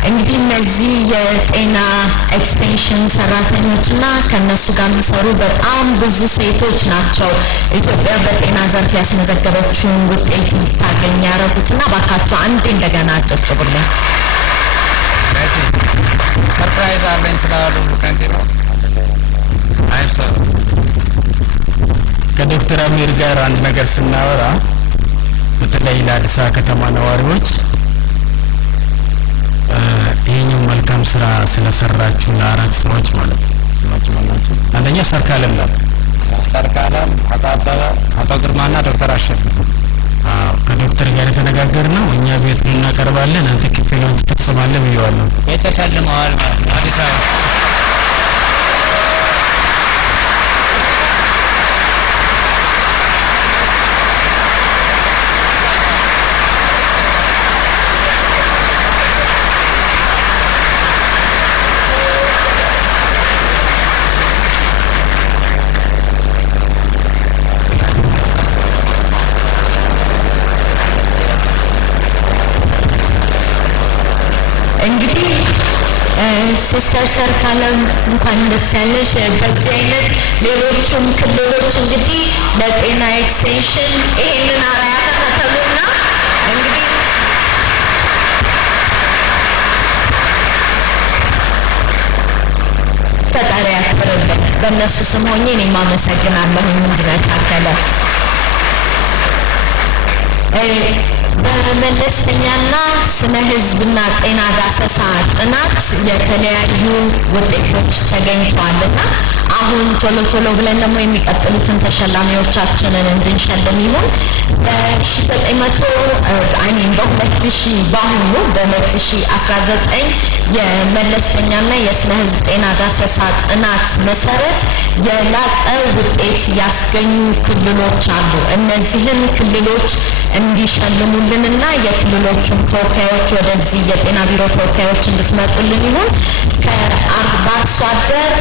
እንግዲህ እነዚህ የጤና ኤክስቴንሽን ሰራተኞችና ከነሱ ጋር የሚሰሩ በጣም ብዙ ሴቶች ናቸው ኢትዮጵያ በጤና ዘርፍ ያስመዘገበችውን ውጤት እንድታገኝ ያደረጉትና ባካችሁ አንዴ እንደገና አጨብጭቡልኝ። ሰርፕራይዝ አለኝ ስላሉ ከንቲባ አይሰሩ ከዶክተር አሚር ጋር አንድ ነገር ስናወራ በተለይ ለአዲስ አበባ ከተማ ነዋሪዎች ይሄኛው መልካም ስራ ስለሰራችሁ ለአራት ሰዎች ማለት ነው። ስማችሁ ማለት ነው። አንደኛው ሰርካለም ናት። ሰርካለም አቶ ግርማና ዶክተር አሸፍ ከዶክተር ጋር የተነጋገርነው እኛ ቤት እናቀርባለን አንተ ክፍሉን ትፈጽማለህ ብየዋለሁ። ቤት ተሸልመዋል ማለት ነው። አዲስ አበባ እንግዲህ ሲስተር ሰርካለም እንኳን ደስ ያለሽ። በዚህ አይነት ሌሎችም ክልሎች እንግዲህ ለጤና ኤክስቴንሽን ይሄንን አርአያ ተከተሉና እንግዲህ ፈጣሪ ያክብርልን። በእነሱ ስም ሆኜ እኔም አመሰግናለሁ። እንድነት ታከለ በመለስተኛና ስነ ህዝብና ጤና ዳሰሳ ጥናት የተለያዩ ውጤቶች ተገኝተዋልና አሁን ቶሎ ብለን ደግሞ የሚቀጥሉትን ተሸላሚዎቻችንን እንድንሸልም ይሁን። በ2019 የመለስተኛና የስነ ህዝብ ጤና ዳሰሳ ጥናት መሰረት የላቀ ውጤት ያስገኙ ክልሎች አሉ። እነዚህን ክልሎች እንዲሸልሙልንና የክልሎቹን ተወካዮች ወደዚህ የጤና ቢሮ ተወካዮች እንድትመጡልን ይሁን። ከአርሶ አደር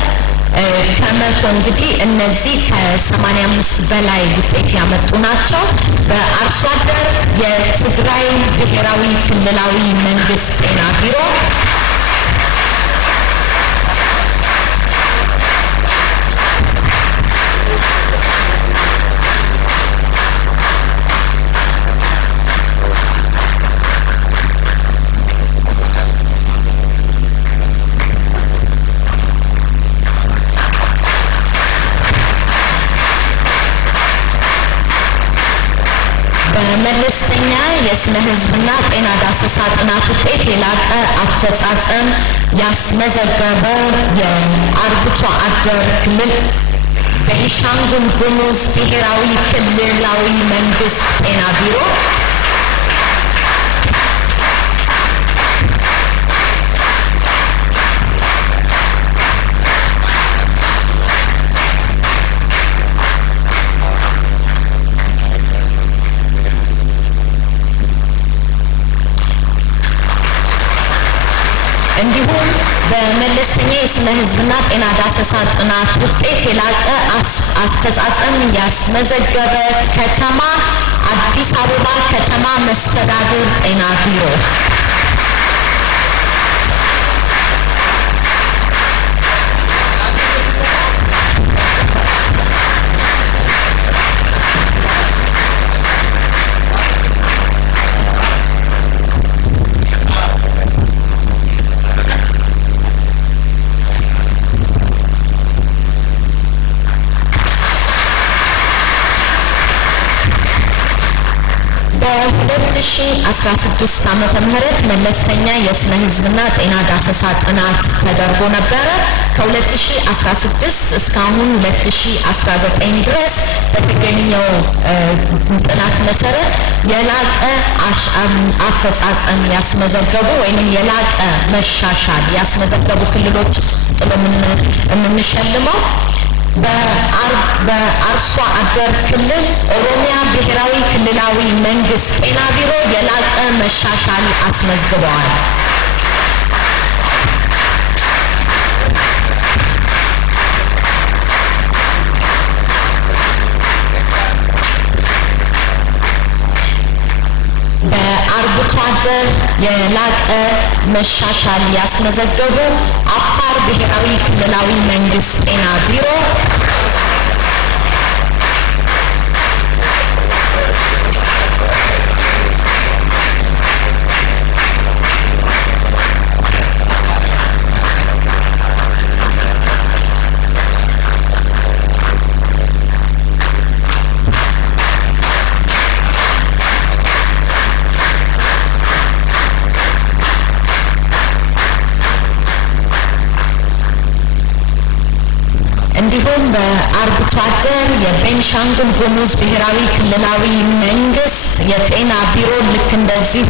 ከመቶ እንግዲህ እነዚህ ከ85 በላይ ውጤት ያመጡ ናቸው። በአርሶ አደር የትግራይ ብሔራዊ ክልላዊ መንግስት ጤና ቢሮ በመለስተኛ የስነ ህዝብና ጤና ዳሰሳ ጥናት ውጤት የላቀ አፈጻጸም ያስመዘገበ የአርብቶ አደር ክልል ቤኒሻንጉል ጉሙዝ ብሔራዊ ክልላዊ መንግስት ጤና ቢሮ እንዲሁም በመለስተኛ የስነ ህዝብና ጤና ዳሰሳ ጥናት ውጤት የላቀ አፈጻጸም ያስመዘገበ ከተማ አዲስ አበባ ከተማ መስተዳድር ጤና ቢሮ በ2016 ዓመተ ምህረት መለስተኛ የስነ ህዝብና ጤና ዳሰሳ ጥናት ተደርጎ ነበረ። ከ2016 እስካሁን 2019 ድረስ በተገኘው ጥናት መሰረት የላቀ አፈጻጸም ያስመዘገቡ ወይም የላቀ መሻሻል ያስመዘገቡ ክልሎች የምንሸልመው በአርሶ አደር ክልል ኦሮሚያ ብሔራዊ ክልላዊ መንግስት ጤና ቢሮ የላቀ መሻሻል አስመዝግበዋል። በአርብቶ አደር የላቀ መሻሻል ያስመዘገቡ አፋር ብሔራዊ ክልላዊ መንግስት ጤና ቢሮ እንዲሁም በአርብቶ አደር የቤንሻንጉል ጉሙዝ ብሔራዊ ክልላዊ መንግስት የጤና ቢሮ ልክ እንደዚሁ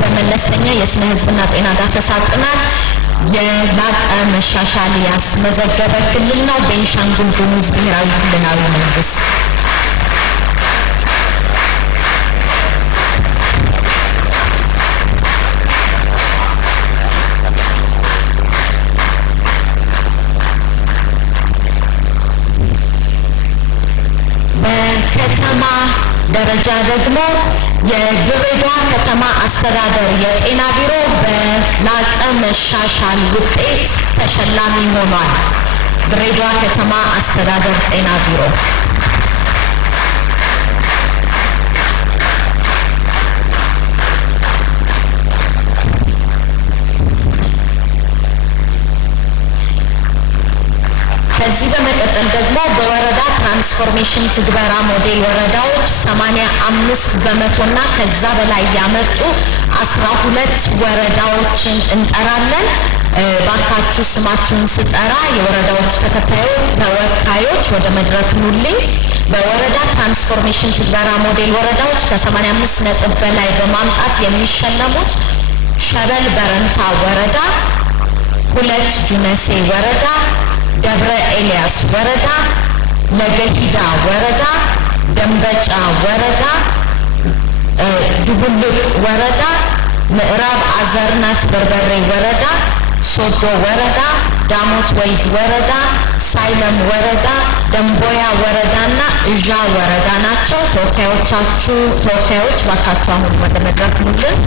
በመለስተኛ የስነ ህዝብና ጤና ዳሰሳ ጥናት የላቀ መሻሻል ያስመዘገበ ክልል ነው ቤንሻንጉል ጉሙዝ ብሔራዊ ክልላዊ መንግስት። በከተማ ደረጃ ደግሞ የድሬዳዋ ከተማ አስተዳደር የጤና ቢሮ በላቀ መሻሻል ውጤት ተሸላሚ ሆኗል። ድሬዳዋ ከተማ አስተዳደር ጤና ቢሮ ከዚህ በመቀጠል ደግሞ በወረዳ ትራንስፎርሜሽን ትግበራ ሞዴል ወረዳዎች 85% እና ከዛ በላይ ያመጡ 12 ወረዳዎችን እንጠራለን። ባካችሁ ስማችሁን ስጠራ የወረዳዎች ተወካዮች ወደ መድረክ ኑልኝ። በወረዳ ትራንስፎርሜሽን ትግበራ ሞዴል ወረዳዎች ከ85 ነጥብ በላይ በማምጣት የሚሸለሙት ሸበል በረንታ ወረዳ፣ 2 ጁነሴ ወረዳ፣ ደብረ ኤልያስ ወረዳ፣ ለገሂዳ ወረዳ፣ ደንበጫ ወረዳ፣ ዱቡልቅ ወረዳ፣ ምዕራብ አዘርናት በርበሬ ወረዳ፣ ሶዶ ወረዳ፣ ዳሞት ወይድ ወረዳ፣ ሳይለም ወረዳ፣ ደንቦያ ወረዳና እዣ ወረዳ ናቸው። ተወካዮች ባካችሁ አሁን ወደ መድረክ ኑልን።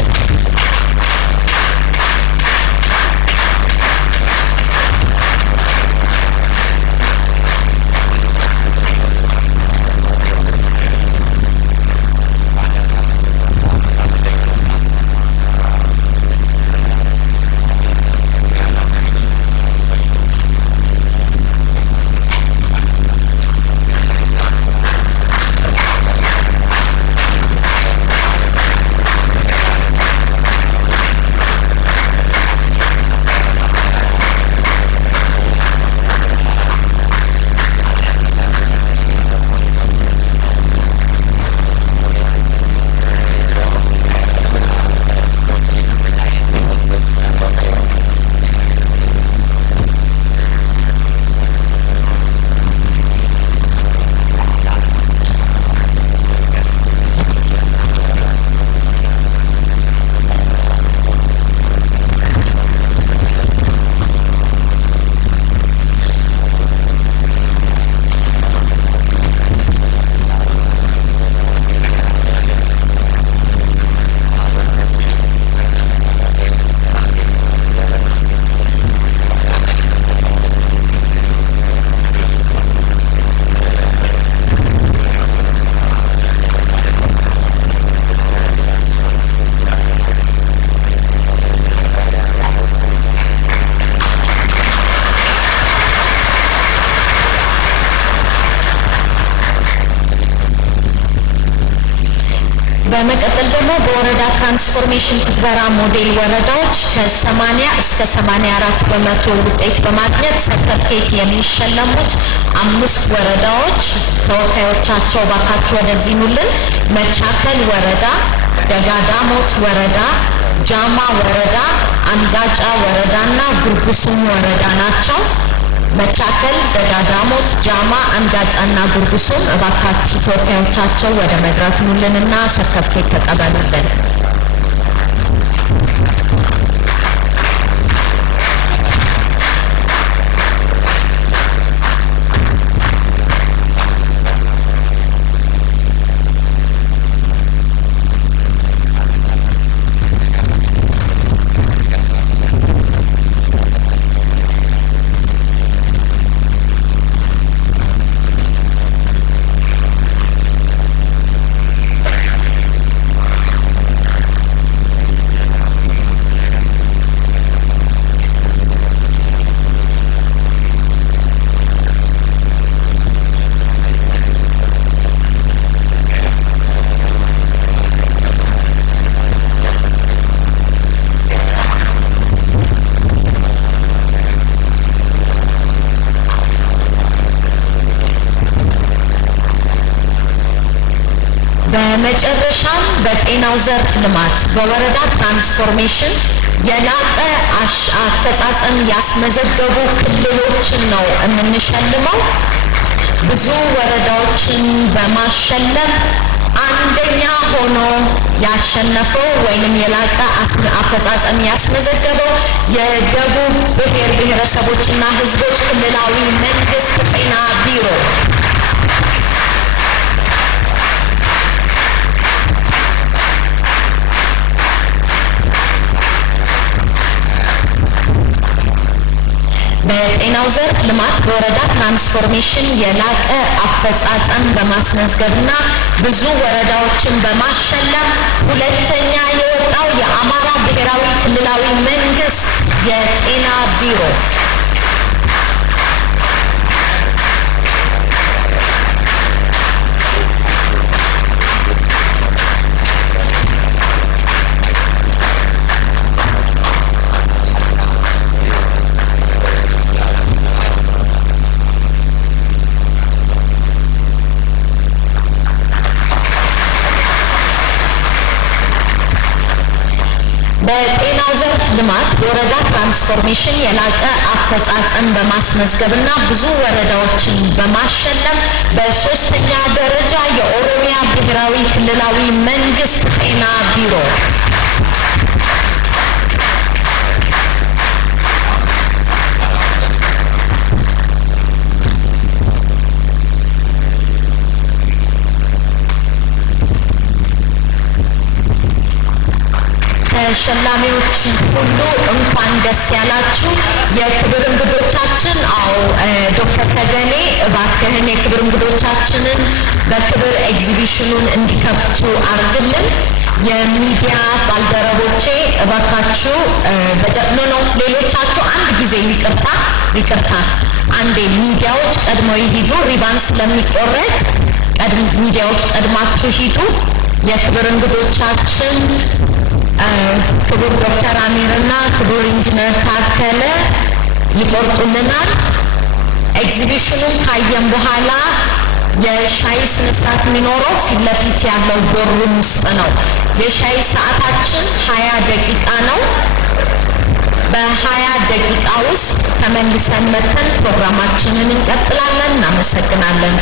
በመቀጠል ደግሞ በወረዳ ትራንስፎርሜሽን ትግበራ ሞዴል ወረዳዎች ከ80 እስከ 84% ውጤት በማግኘት ሰርተፍኬት የሚሸለሙት 5 ወረዳዎች ተወካዮቻቸው ባካችሁ ወደዚህ ኑልን። መቻከል ወረዳ፣ ደጋዳሞት ወረዳ፣ ጃማ ወረዳ፣ አንጋጫ ወረዳና ጉርጉሱም ወረዳ ናቸው። መቻከል፣ ደጋዳሞት፣ ጃማ፣ አንጋጫና ጉርጉሱም እባካችሁ ተወካዮቻቸው ወደ መድረክ ኑልንና ሰርተፍኬት ተቀበሉልን። በመጨረሻም በጤናው ዘርፍ ልማት በወረዳ ትራንስፎርሜሽን የላቀ አፈጻጸም ያስመዘገቡ ክልሎችን ነው የምንሸልመው። ብዙ ወረዳዎችን በማሸለም አንደኛ ሆኖ ያሸነፈው ወይንም የላቀ አፈጻጸም ያስመዘገበው የደቡብ ብሔር ብሔረሰቦችና ሕዝቦች ክልላዊ መንግስት ጤና ቢሮ በጤናው ዘርፍ ልማት በወረዳ ትራንስፎርሜሽን የላቀ አፈጻጸም በማስመዝገብና ብዙ ወረዳዎችን በማሸለም ሁለተኛ የወጣው የአማራ ብሔራዊ ክልላዊ መንግስት የጤና ቢሮ በጤናው ዘርፍ ልማት በወረዳ ትራንስፎርሜሽን የላቀ አፈጻጸም በማስመዝገብና ብዙ ወረዳዎችን በማሸለም በሶስተኛ ደረጃ የኦሮሚያ ብሔራዊ ክልላዊ መንግስት ጤና ቢሮ ተሸላሚዎች ሁሉ እንኳን ደስ ያላችሁ። የክብር እንግዶቻችን ዶክተር ተገኔ እባክህን የክብር እንግዶቻችንን በክብር ኤግዚቢሽኑን እንዲከፍቱ አርግልን። የሚዲያ ባልደረቦቼ እባካችሁ ሌሎቻችሁ አንድ ጊዜ ይቅርታ አንዴ ሚዲያዎች ቀድመው ይሂዱ። ሪባን ስለሚቆረጥ ሚዲያዎች ቀድማችሁ ሂዱ። የክብር እንግዶቻችን ክቡር ዶክተር አሚርና ክቡር ኢንጂነር ታከለ ይቆርጡልናል። ኤግዚቢሽኑን ካየን በኋላ የሻይ ስነ ስርዓት የሚኖረው ፊት ለፊት ያለው በሩም ውስጥ ነው። የሻይ ሰዓታችን 20 ደቂቃ ነው። በ20 ደቂቃ ውስጥ ተመልሰን መተን ፕሮግራማችንን እንቀጥላለን። እናመሰግናለን።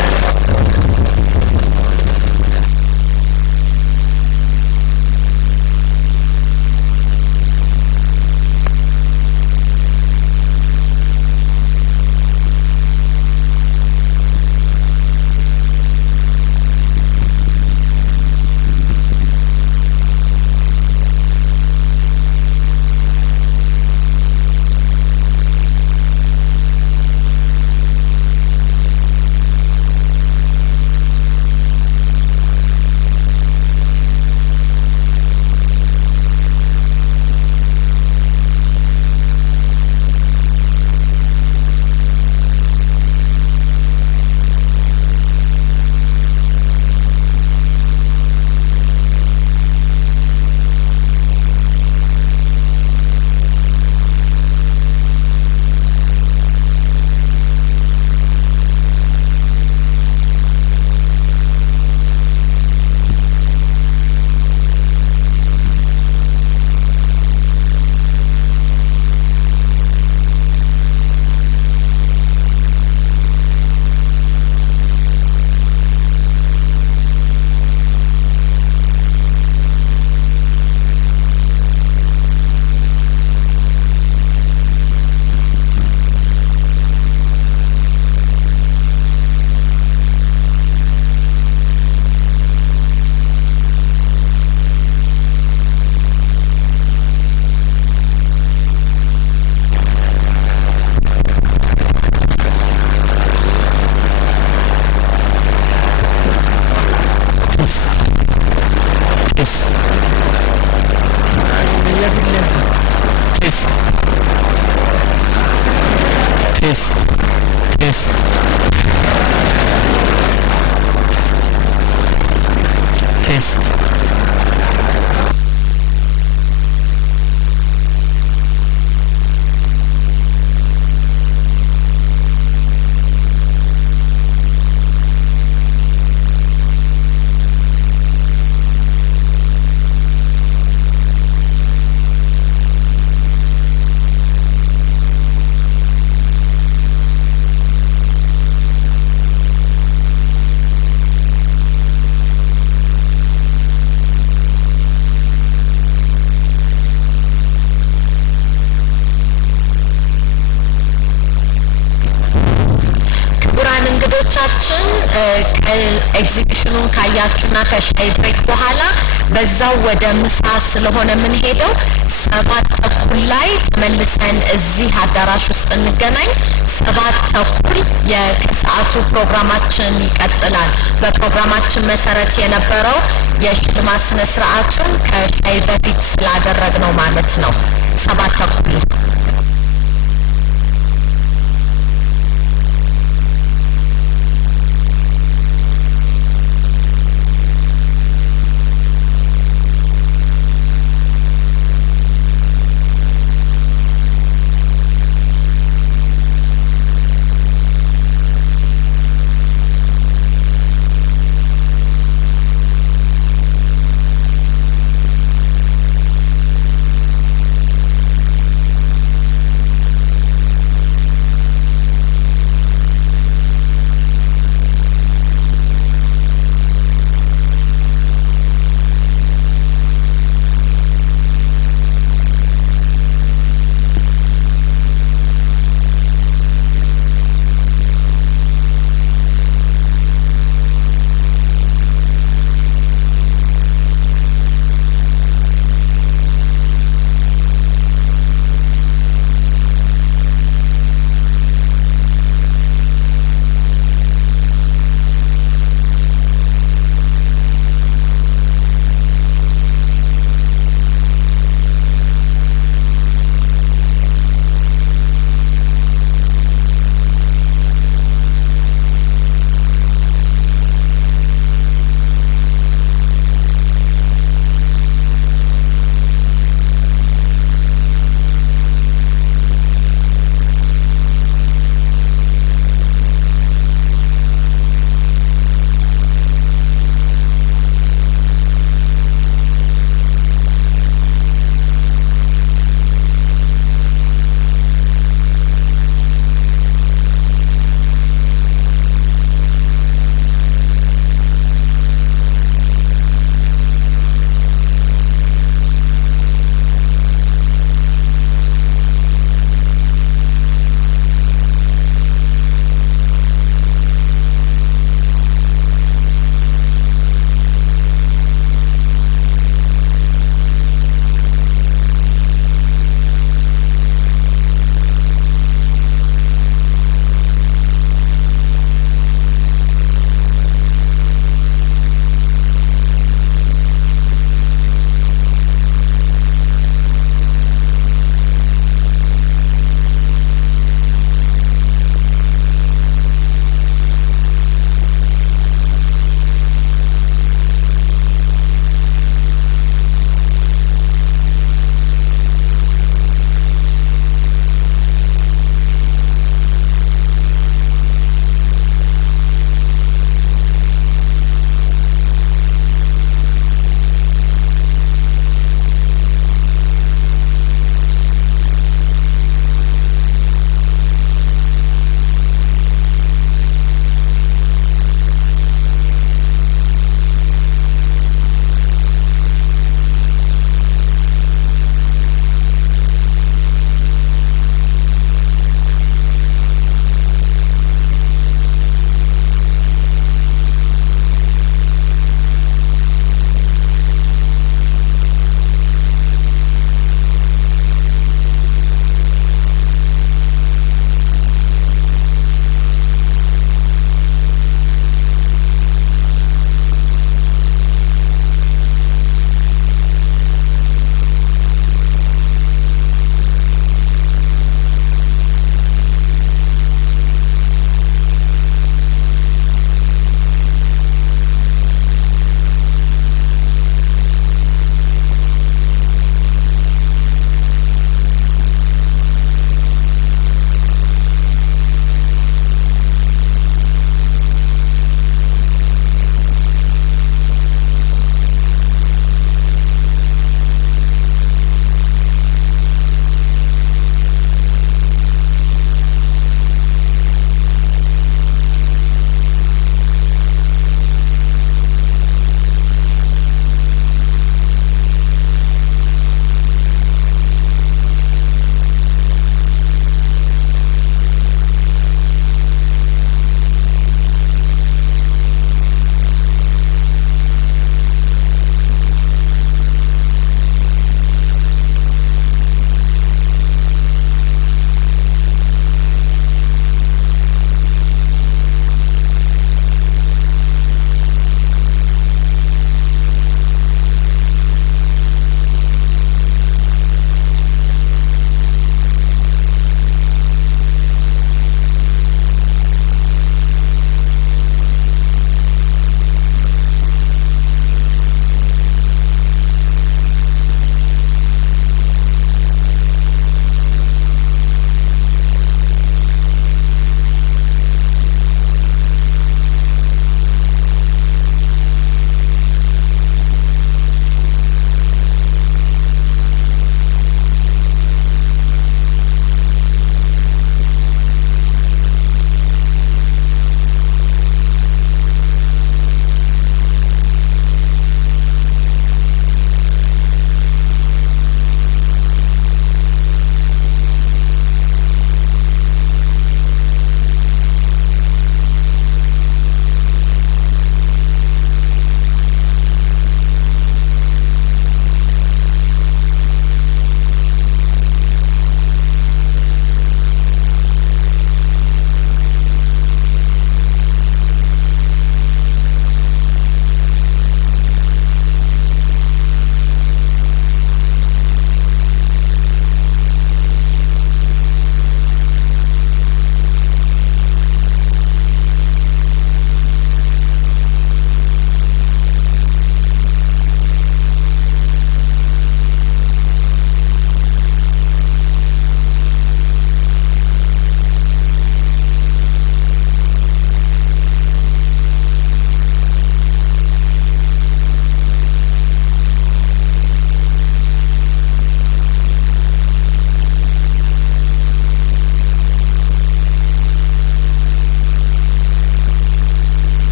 ኤግዚቢሽኑን ካያችሁና ከሻይ ብሬክ በኋላ በዛው ወደ ምሳ ስለሆነ ምን ሄደው 7:30 ላይ ተመልሰን እዚህ አዳራሽ ውስጥ እንገናኝ። 7:30 የከሰዓቱ ፕሮግራማችን ይቀጥላል። በፕሮግራማችን መሰረት የነበረው የሽልማት ስነ ስርዓቱን ከሻይ በፊት ስላደረግነው ማለት ነው። 7:30